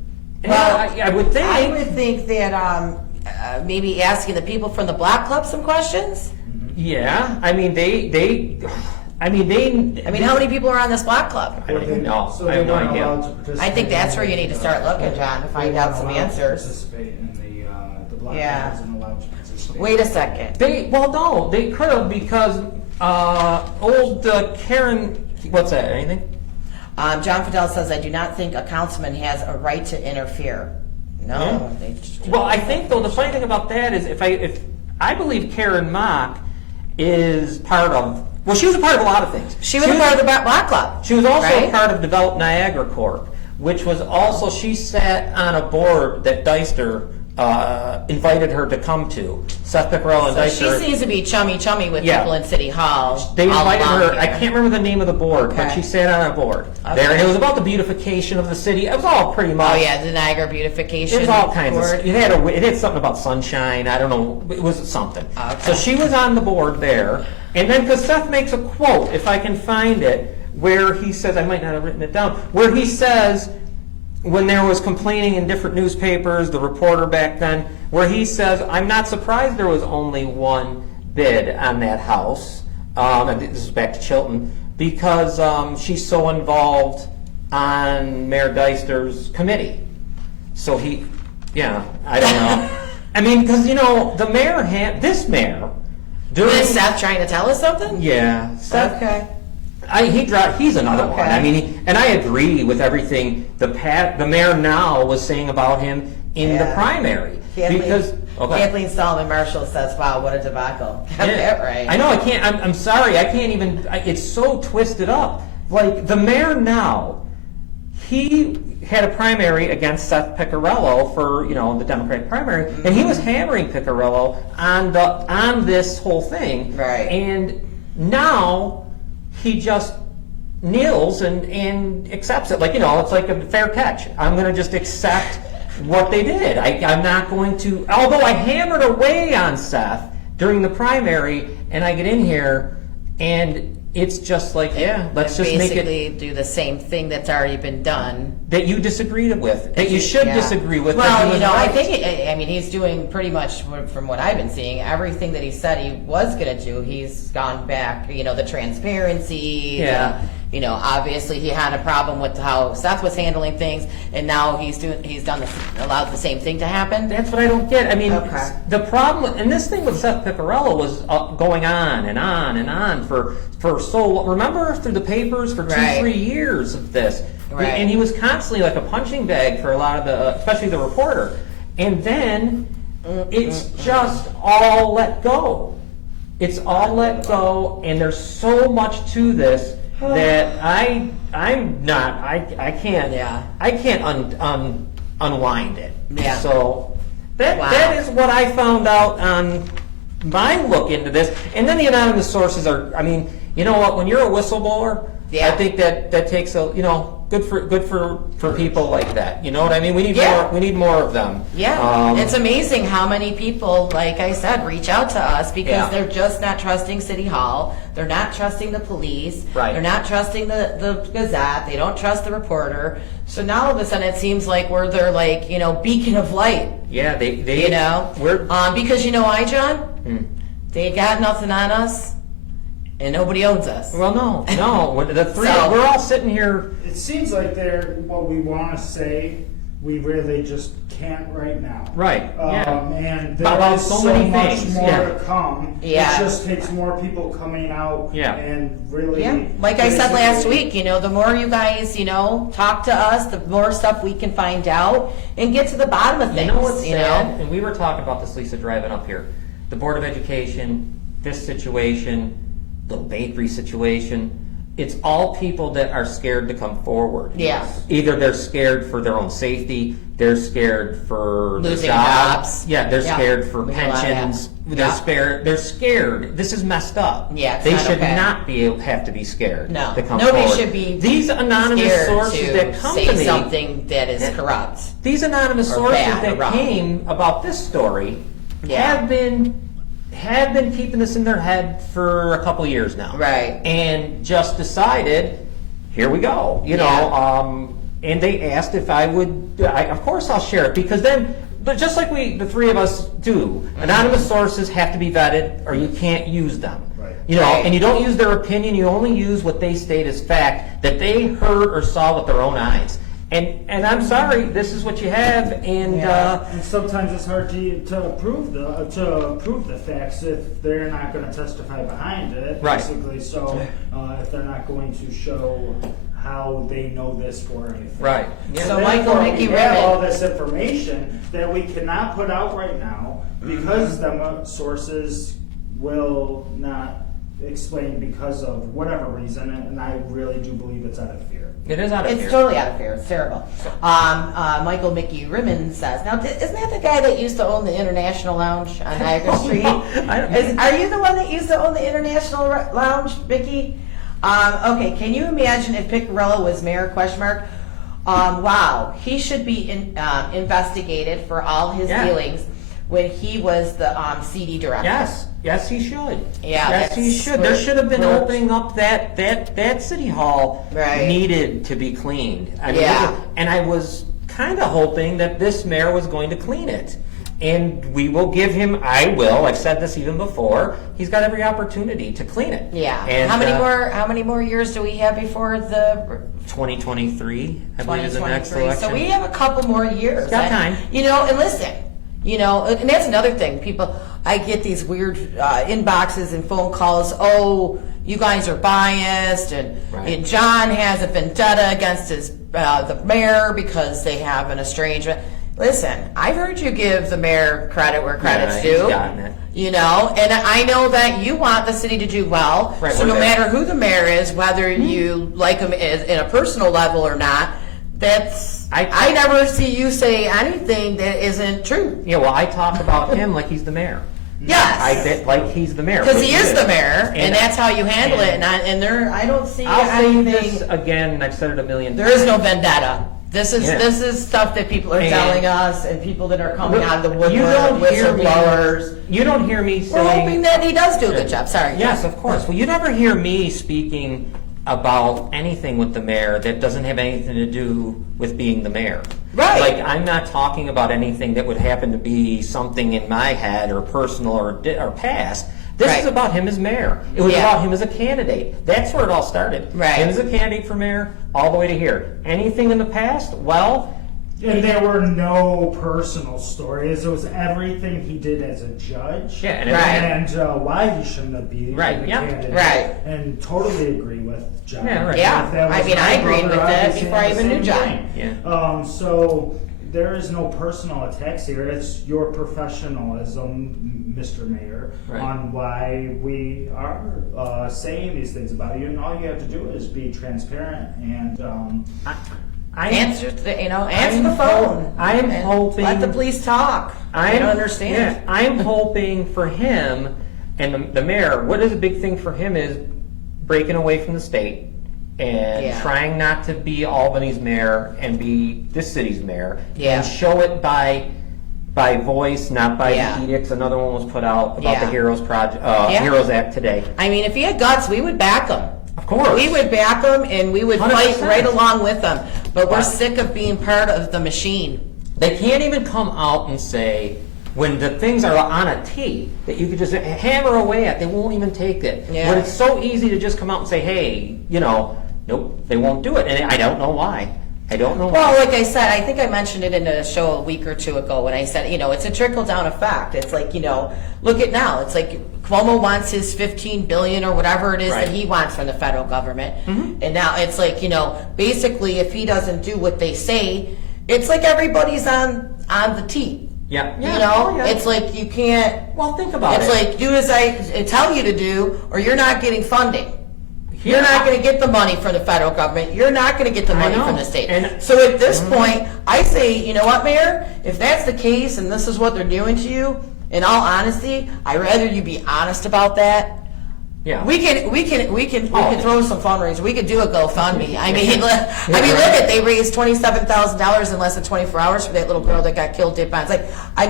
Well, I would think. I would think that maybe asking the people from the block club some questions. Yeah, I mean how many people are on this block club? I don't even know. So I have no they weren't idea. allowed to participate I think that's where you need to start looking, John, to find out some answers. Participate in the block Yeah. wasn't allowed to participate. Wait a second. No, they could have, because old Karen. What's that? Anything? John Fidel says, I do not think a councilman has a right to interfere. No. Well, I think though the funny thing about that is if I believe Karen Mock is part of. Well, she was a part of a lot of things. She was a part of the block club. She was also right? a part of Develop Niagara Corp, which was also, she sat on a board that Deister invited her to come to. Seth Piccarello and Deister. She seems to be chummy with people in City Hall. They invited her. Here. I can't remember the name of the board, but she sat on a board there, and it was about the beautification of the city. It was all pretty much. Oh yeah, the Niagara beautification. It was all kinds board. of. It had something about sunshine. I don't know. It was something. Okay. So she was on the board there, and then because Seth makes a quote, if I can find it, where he says, I might not have written it down, where he says, when there was complaining in different newspapers, the reporter back then, where he says, I'm not surprised there was only one bid on that house. And this is back to Chilton, because she's so involved on Mayor Deister's committee. So I don't know. I mean, because, the mayor this mayor. Is Seth trying to tell us something? Yeah. Seth, okay. He's another one. I mean, and I agree with everything the mayor now was saying about him in the primary. Kathleen Solomon Marshall says, "Wow, what a debacle!" Got that right. I know. I can't. I'm sorry. I can't even. It's so twisted up. Like the mayor now, he had a primary against Seth Piccarello for the Democratic primary, and he was hammering Piccarello on this whole thing. Right. And now he just kneels and accepts it. It's like a fair catch. I'm going to just accept what they did. I'm not going to, although I hammered away on Seth during the primary, and I get in here, And it's just like, let's just make it basically do the same thing that's already been done. that you disagreed with, that you should disagree with. that Well, he was I right. think, he's doing pretty much, from what I've been seeing, everything that he said he was going to do. He's gone back, the transparency. Yeah. Obviously he had a problem with how Seth was handling things, and now allowed the same thing to happen. That's what I don't get. I mean, Okay. the problem, and this thing with Seth Piccarello was going on and on and on for so. Remember through the papers for 2-3 years of this, Right. and he was constantly like a punching bag for a lot of the, especially the reporter. And then it's just all let go. It's all let go, and there's so much to this that I can't unwind it. Yeah. So that Wow. that is what I found out on my look into this. And then the anonymous sources are, I mean, you know what, when you're a whistleblower, Yeah. I think that takes a, good for people like that. You know what I mean? We need more of them. Yeah, it's amazing how many people, like I said, reach out to us because they're just not trusting City Hall. They're not trusting the police. Right. They're not trusting the Gazette. They don't trust the reporter. So now all of a sudden it seems like we're their beacon of light. Yeah, they we're Because why, John? They got nothing on us, and nobody owns us. well, no. The three, So- we're all sitting here. It seems like they're what we want to say. We really just can't right now. Right. Yeah. And About there is so so many much things, more yeah. to come. Yeah. It just takes more people coming out. Yeah. And really. Yeah, like I said last basically- week, the more you guys, talk to us, the more stuff we can find out and get to the bottom of You things. know what's sad? And we were talking about this, Lisa, driving up here. The Board of Education, this situation, the bakery situation. It's all people that are scared to come forward. Yeah. Either they're scared for their own safety, they're scared for their Losing jobs. jobs. Yeah, they're Yeah. scared for We have a lot of that. pensions. They're Yeah. scared. They're scared. This is messed up. Yeah, it's they not should okay. not have to be scared. No, to come nobody forward. should be These anonymous scared sources to that come say to me. something that is corrupt. These anonymous Or sources bad or that wrong. came about this story Yeah. have been keeping this in their head for a couple years now. Right. And just decided, here we go. And they asked if I would. Of course, I'll share it because then. But just like the three of us do, anonymous sources have to be vetted, or you can't use them. Right. Right. And you don't use their opinion. You only use what they state as fact that they heard or saw with their own eyes. And I'm sorry, this is what you have. And And sometimes it's hard to prove the facts if they're not going to testify behind it. Right. Basically, so if they're not going to show how they know this for anything. right. Yeah. So Therefore, Michael Mickey we have Ribbon- all this information that we cannot put out right now because the sources will not explain because of whatever reason, and I really do believe it's out of fear. It is out of It's here. totally out of fear. It's terrible. Michael Mickey Rimmon says, now, isn't that the guy that used to own the International Lounge on Niagara Street? Are you the one that used to own the International Lounge, Mickey? Okay, can you imagine if Piccarello was mayor, ? Wow, he should be investigated for all his Yeah. dealings when he was the CD director. Yes, he should. Yeah, yes, he that's- should. There should have been we're- opening up that city hall Right. needed to be cleaned. Yeah. And I was kind of hoping that this mayor was going to clean it. And we will give him. I've said this even before. He's got every opportunity to clean it. Yeah. And, How many more years do we have before the 2023, I believe, is the next 2023? election. So we have a couple more years. It's got time. And listen, and that's another thing. People, I get these weird inboxes and phone calls. Oh, you guys are biased, and John has a vendetta against the mayor because they have an estrangement. Listen, I've heard you give the mayor credit where credit's he's due. gotten it. And I know that you want the city to do well. Right, so we're no there. matter who the mayor is, whether you like him in a personal level or not, I never see you say anything that isn't true. Yeah, well, I talk about him like he's the mayor. Yes. Like he's the mayor. Because which he is the mayor, and that's how you handle it. and- I don't see I'll say anything. this again, and I've said it a million There times. is no vendetta. This is Yeah. this is stuff that people are And- telling us, and people that are coming out of the woodwork, You don't hear me. whistleblowers. You don't hear me We're hoping saying. that he does do a good job. Sorry. Yes, of course. Well, you never hear me speaking about anything with the mayor that doesn't have anything to do with being the mayor. Right. Like, I'm not talking about anything that would happen to be something in my head or personal or past. This Right. is about him as mayor. It was Yeah. about him as a candidate. That's where it all started. Right. Him as a candidate for mayor, all the way to here. Anything in the past? Well, And there were no personal stories. It was everything he did as a judge. yeah, and Right. And why he shouldn't be Right, the yeah. candidate. Right. And totally agree with John. Yeah, right. Yeah. If that I was mean, my I agreed brother, with I'd that be before I saying even the knew same John. thing. Yeah. So there is no personal attacks here. It's your professionalism, Mr. Mayor, Right. on why we are saying these things about you. And all you have to do is be transparent and Answer the I'm the phone. I'm and hoping- let the police talk. I don't understand. Yeah, I'm hoping for him and the mayor. What is a big thing for him is breaking away from the state and Yeah. trying not to be Albany's mayor and be this city's mayor. Yeah. And show it by voice, not by Yeah. the edicts. Another one was put out about the Yeah. Heroes Project, Yeah. Heroes Act today. I mean, if he had guts, we would back him. Of course. We would back him, and we would 100%. fight right along with him. But we're Right. sick of being part of the machine. They can't even come out and say, when the things are on a tee that you could just hammer away at, they won't even take it. Yeah. But it's so easy to just come out and say, hey, nope, they won't do it. And I don't know why. I don't know Well, why. like I said, I think I mentioned it in a show a week or two ago when I said, it's a trickle-down effect. It's like, look at now. It's like Cuomo wants his $15 billion or whatever it is Right. that he wants from the federal government. Mm-hmm. And now it's like, basically if he doesn't do what they say, it's like everybody's on the tee. Yeah. It's like you can't. Well, think about It's it. like do as I tell you to do, or you're not getting funding. You're Yeah. not going to get the money from the federal government. You're not going to get the money know. from the state. And- So at this point, I say, you know what, Mayor? If that's the case and this is what they're doing to you, in all honesty, I'd rather you be honest about that. Yeah. We can Oh. throw some fundraisers. We could do a GoFundMe. I mean, look at they raised $27,000 in less than 24 hours for that little girl that got killed dead by. It's like, I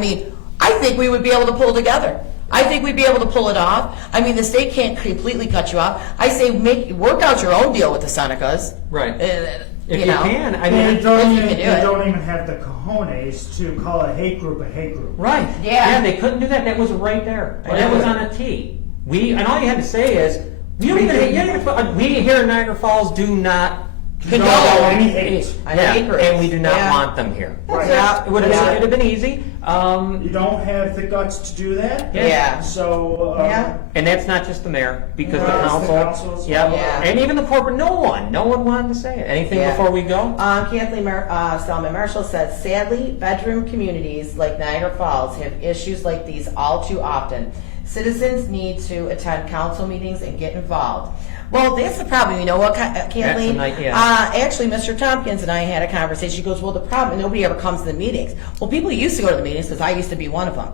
think we would be able to pull together. I think we'd be able to pull it off. I mean, the state can't completely cut you off. I say work out your own deal with the Senecas. Right. You If you know. can, I They mean, don't, if you even, can do they it. don't even have the cojones to call a hate group a hate group. right. Yeah. They couldn't do that. That was right there. I That know. was on a tee. And all you had to say is, we here in Niagara Falls do not Condone any hate. I hate groups. and we do not Yeah. want them here. Right. Yeah. It would have been easy. You don't have the guts to do that. Yeah. So Yeah. And that's not just the mayor, because No, the it's the council, council as yep, well. Yeah. and even the corporate, no one wanted to say it. Anything Yeah. before we go? Kathleen Selman Marshall says, sadly, bedroom communities like Niagara Falls have issues like these all too often. Citizens need to attend council meetings and get involved. Well, that's the problem. You know what, Kathleen? Actually, Mr. Tompkins and I had a conversation. She goes, well, the problem, nobody ever comes to the meetings. Well, people used to go to the meetings because I used to be one of them.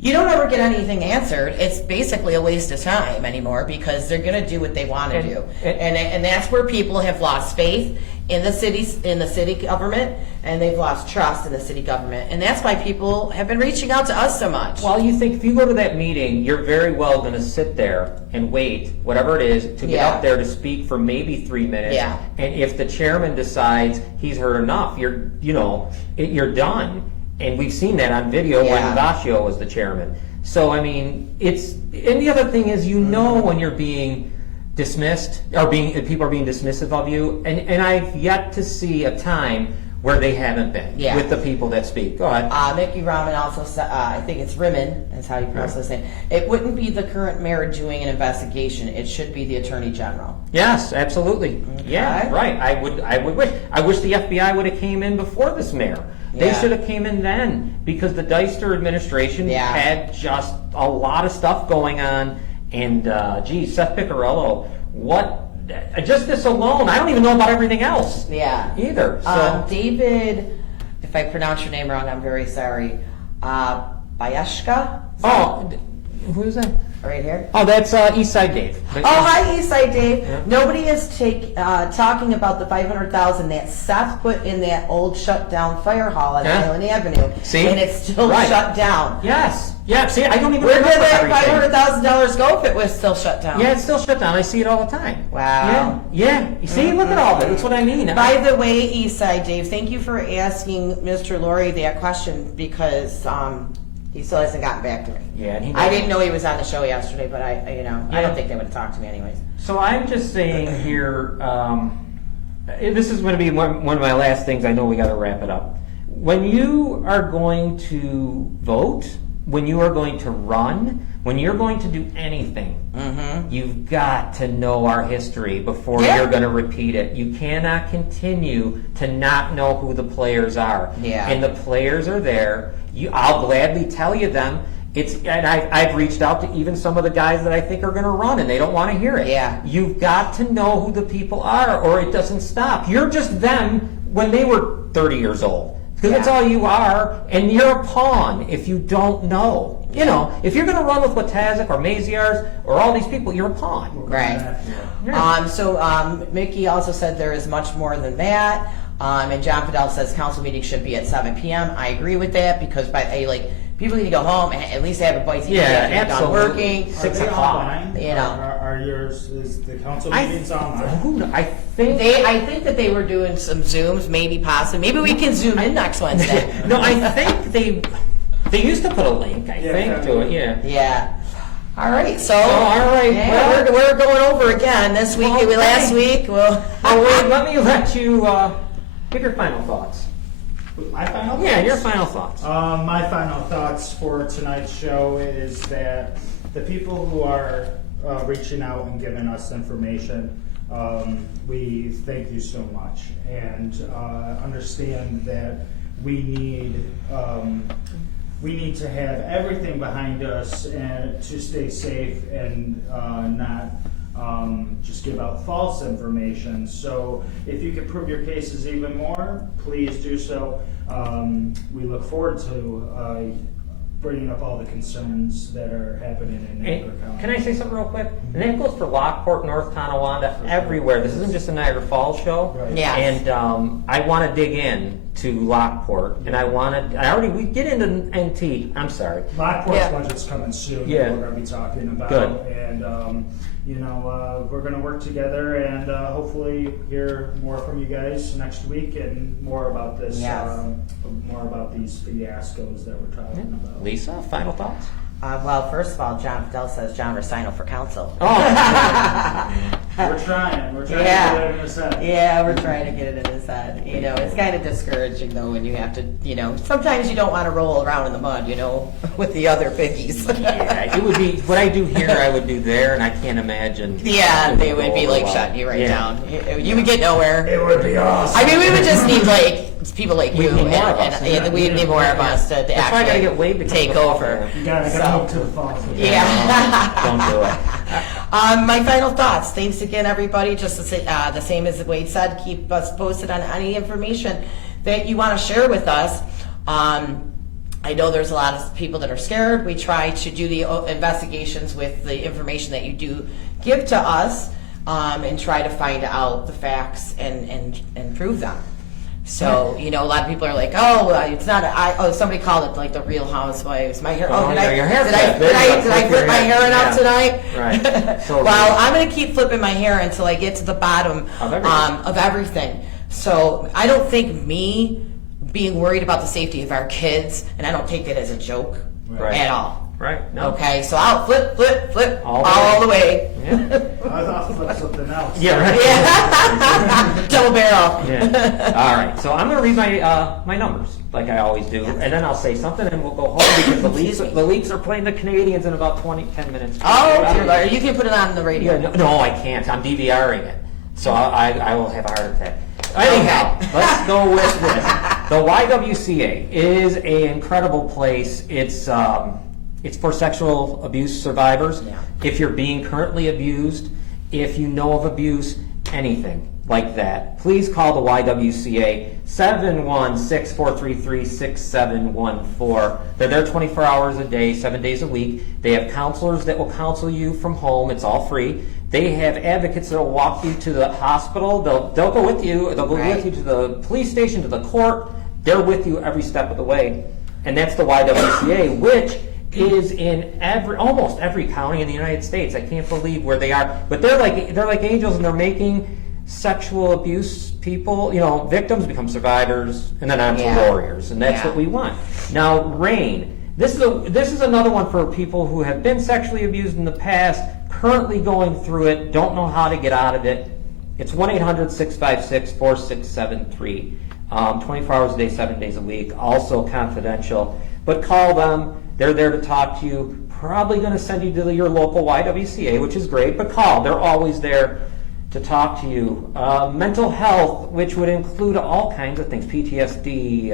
You don't ever get anything answered. It's basically a waste of time anymore because they're going to do what they want to do. And that's where people have lost faith in the city government, and they've lost trust in the city government. And that's why people have been reaching out to us so much. Well, you think if you go to that meeting, you're very well going to sit there and wait, whatever it is, to get Yeah. up there to speak for maybe 3 minutes. Yeah. And if the chairman decides he's heard enough, you're done. And we've seen that on video Yeah. when Vaccio was the chairman. So, I mean, and the other thing is, when you're being dismissed, people are being dismissive of you, and I've yet to see a time where they haven't been Yeah. with the people that speak. Go ahead. Mickey Rahman also said, I think it's Rimmon, that's how you pronounce his name. It wouldn't be the current mayor doing an investigation. It should be the attorney general. Yes, absolutely. Yeah, Okay. right. I wish the FBI would have came in before this mayor. They Yeah. should have came in then, because the Deister administration Yeah. had just a lot of stuff going on. And Seth Piccarello, just this alone, I don't even know about everything else Yeah. either. So David, if I pronounce your name wrong, I'm very sorry. Bayashka? who is that? Right here? Oh, that's Eastside Dave. Oh, hi, Eastside Dave. Yeah. Nobody is talking about the $500,000 that Seth put in that old shut down fire hall on Yeah. Island Avenue. See? And it's still Right. shut down. Yes. Yeah, see, I don't even Where did remember that everything. $500,000 go if it was still shut down? Yeah, it's still shut down. I see it all the time. Wow. Yeah. You see, look at all that. That's what I mean. By the way, Eastside Dave, thank you for asking Mr. Laurie that question because he still hasn't gotten back to me. Yeah, and he I didn't know he was on the show yesterday, but I Yeah. don't think they would have talked to me anyways. So I'm just saying here, this is going to be one of my last things. I know we got to wrap it up. When you are going to vote, when you are going to run, when you're going to do anything, you've got to know our history before Yeah. you're going to repeat it. You cannot continue to not know who the players are. Yeah. And the players are there. I'll gladly tell you them. And I've reached out to even some of the guys that I think are going to run, and they don't want to hear it. Yeah. You've got to know who the people are, or it doesn't stop. You're just them when they were 30 years old. Because that's Yeah. all you are, and you're a pawn if you don't know. You know, if you're going to run with Watazik or Maziarz or all these people, you're a pawn. Right. Yeah. So Mickey also said there is much more than that. And John Fidel says council meeting should be at 7 p.m. I agree with that because people need to go home and at least have a bite to eat Yeah, after they're done absolutely. working. 6 Are they o'clock. online? You know. Are yours, is the council I meetings online? think. I think that they were doing some Zooms, maybe possibly. Maybe we can Zoom in next Wednesday. No, I think they used to put a link. I Yeah, think to it. Yeah. Yeah. All right. So. all right, Yeah, well- we're going over again this week. Okay. Last week. Well. Oh wait, let me let you give your final thoughts. My final Yeah, thoughts? your final thoughts. My final thoughts for tonight's show is that the people who are reaching out and giving us information, we thank you so much, and understand that we need to have everything behind us and to stay safe and not just give out false information. So if you can prove your cases even more, please do so. We look forward to bringing up all the concerns that are happening in Niagara County. Can I say something real quick? And that goes for Lockport, North Tonawanda, everywhere. This isn't just a Niagara Falls show. Right. Yeah. And I want to dig in to Lockport, and we get into NT. I'm sorry. Lockport's Yeah. budget's coming soon. Yeah. That we're going to be talking about. Good. And we're going to work together and hopefully hear more from you guys next week and more about this. Yes. More about these fiascos that we're talking about. Lisa, final thoughts? Well, first of all, John Fidel says John Rosino for council. Oh, We're trying. We're trying Yeah. to get it in a set. Yeah, we're trying to get it in his head. It's kind of discouraging though when you have to, sometimes you don't want to roll around in the mud, with the other biggies. yeah, it would be what I do here. I would do there, and I can't imagine. Yeah, it they would be go over like well. shutting you right Yeah. down. You would get nowhere. It would be awesome. I mean, we would just need people like We you, need more of us. and we need more of us to That's why I gotta actually get way before take the fall. over. You gotta So- move to the falls. Yeah. Don't do it. My final thoughts. Thanks again, everybody. Just the same as Wade said, keep us posted on any information that you want to share with us. I know there's a lot of people that are scared. We try to do the investigations with the information that you do give to us, and try to find out the facts and prove them. So, a lot of people are like, oh, it's not, somebody called it like the Real Housewives. My hair, Oh, your haircut. did I There you flip go. my hair enough Yeah. tonight? Right. So Well, I'm going to keep flipping my hair until I get to the bottom Of everything. So I don't think me being worried about the safety of our kids, and I don't take it as a joke Right. at all. Right. No. Okay, so I'll flip All the way. Yeah. I thought flip something else. Yeah. Right. Yeah. Double barrel. Yeah. All right. So I'm going to read my numbers like I always do, and then I'll say something, and we'll go home because the Leafs are playing the Canadians in about 10 minutes. Oh, dear Lord. You can put it on the radio. Yeah, no, I can't. I'm DVRing it, so I will have a heart attack. Anyhow, let's go with this. The YWCA is an incredible place. It's for sexual abuse survivors. Yeah. If you're being currently abused, if you know of abuse, anything, like that, please call the YWCA 716-433-6714. They're there 24 hours a day, 7 days a week. They have counselors that will counsel you from home. It's all free. They have advocates that will walk you to the hospital. They'll go with you. They'll go with you to the police station, to the court. They're with you every step of the way. And that's the YWCA, which is in almost every county in the United States. I can't believe where they are. But they're like angels, and they're making sexual abuse people, victims become survivors, and then on to warriors, and that's what we want. Now, RAIN. This is another one for people who have been sexually abused in the past, currently going through it, don't know how to get out of it. It's 1-800-656-4673. 24 hours a day, 7 days a week, also confidential. But call them. They're there to talk to you. Probably going to send you to your local YWCA, which is great, but call. They're always there to talk to you. Mental health, which would include all kinds of things, PTSD,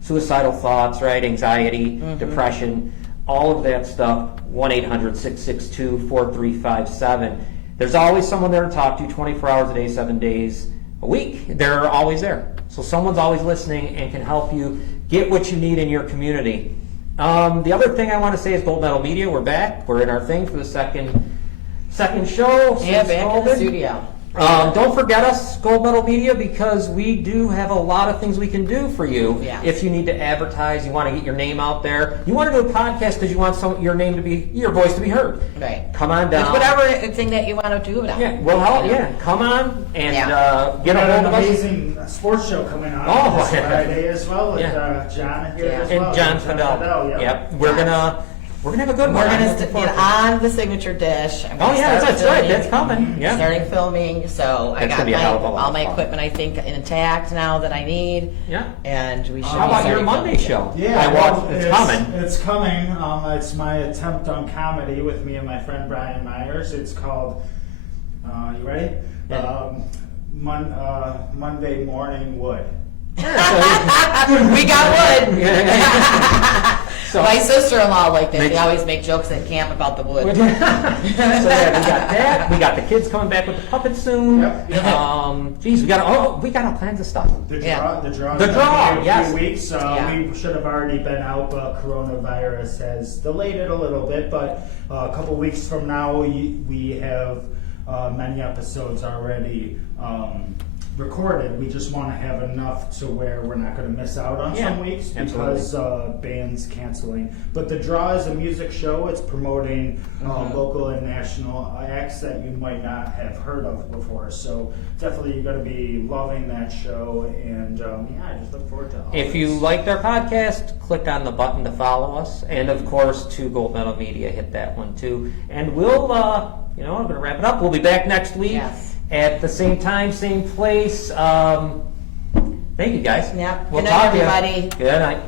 suicidal thoughts, right? Anxiety, depression, all of that stuff. 1-800-662-4357. There's always someone there to talk to you 24 hours a day, 7 days a week. They're always there. So someone's always listening and can help you get what you need in your community. The other thing I want to say is Gold Medal Media. We're back. We're in our thing for the second show. Yeah, back in the studio. Don't forget us, Gold Medal Media, because we do have a lot of things we can do for you. Yes. If you need to advertise, you want to get your name out there, you want to do a podcast because you want your voice to be heard. Right. Come on down. It's whatever thing that you want to do about. Yeah. Well, come on and get a got hold an of us. amazing sports show coming on this Friday as well with John here as well. And John Fidel. Yep. We're gonna have a good one. We're going to get on the signature dish. That's right. That's coming. Yeah. Starting filming, so I got all my equipment, I think, intact now that I need. Yeah. And we should. How about your Monday show? Yeah, I watched. It's coming. It's coming. It's my attempt on comedy with me and my friend Brian Myers. It's called. You ready? Yeah. Monday Morning Wood. We got wood. So, my sister-in-law like that. They always make jokes at camp about the wood. So we got that. We got the kids coming back with the puppets soon. Yep. Geez, we got all kinds of stuff. The draw. The draw. In a Yes. few weeks. We should have already been out, but coronavirus has delayed it a little bit. But a couple weeks from now, we have many episodes already recorded. We just want to have enough to where we're not going to miss out on some weeks because bands canceling. But the draw is a music show. It's promoting local and national acts that you might not have heard of before. So definitely you're going to be loving that show. And I just look forward to all If you liked our podcast, click on the button to follow us, and of course to Gold Medal Media, hit that one too. And we'll I'm going to wrap it up. We'll be back next week. Yes. At the same time, same place. Thank you, guys. Yeah. We'll Good night, talk to you. everybody. Good night.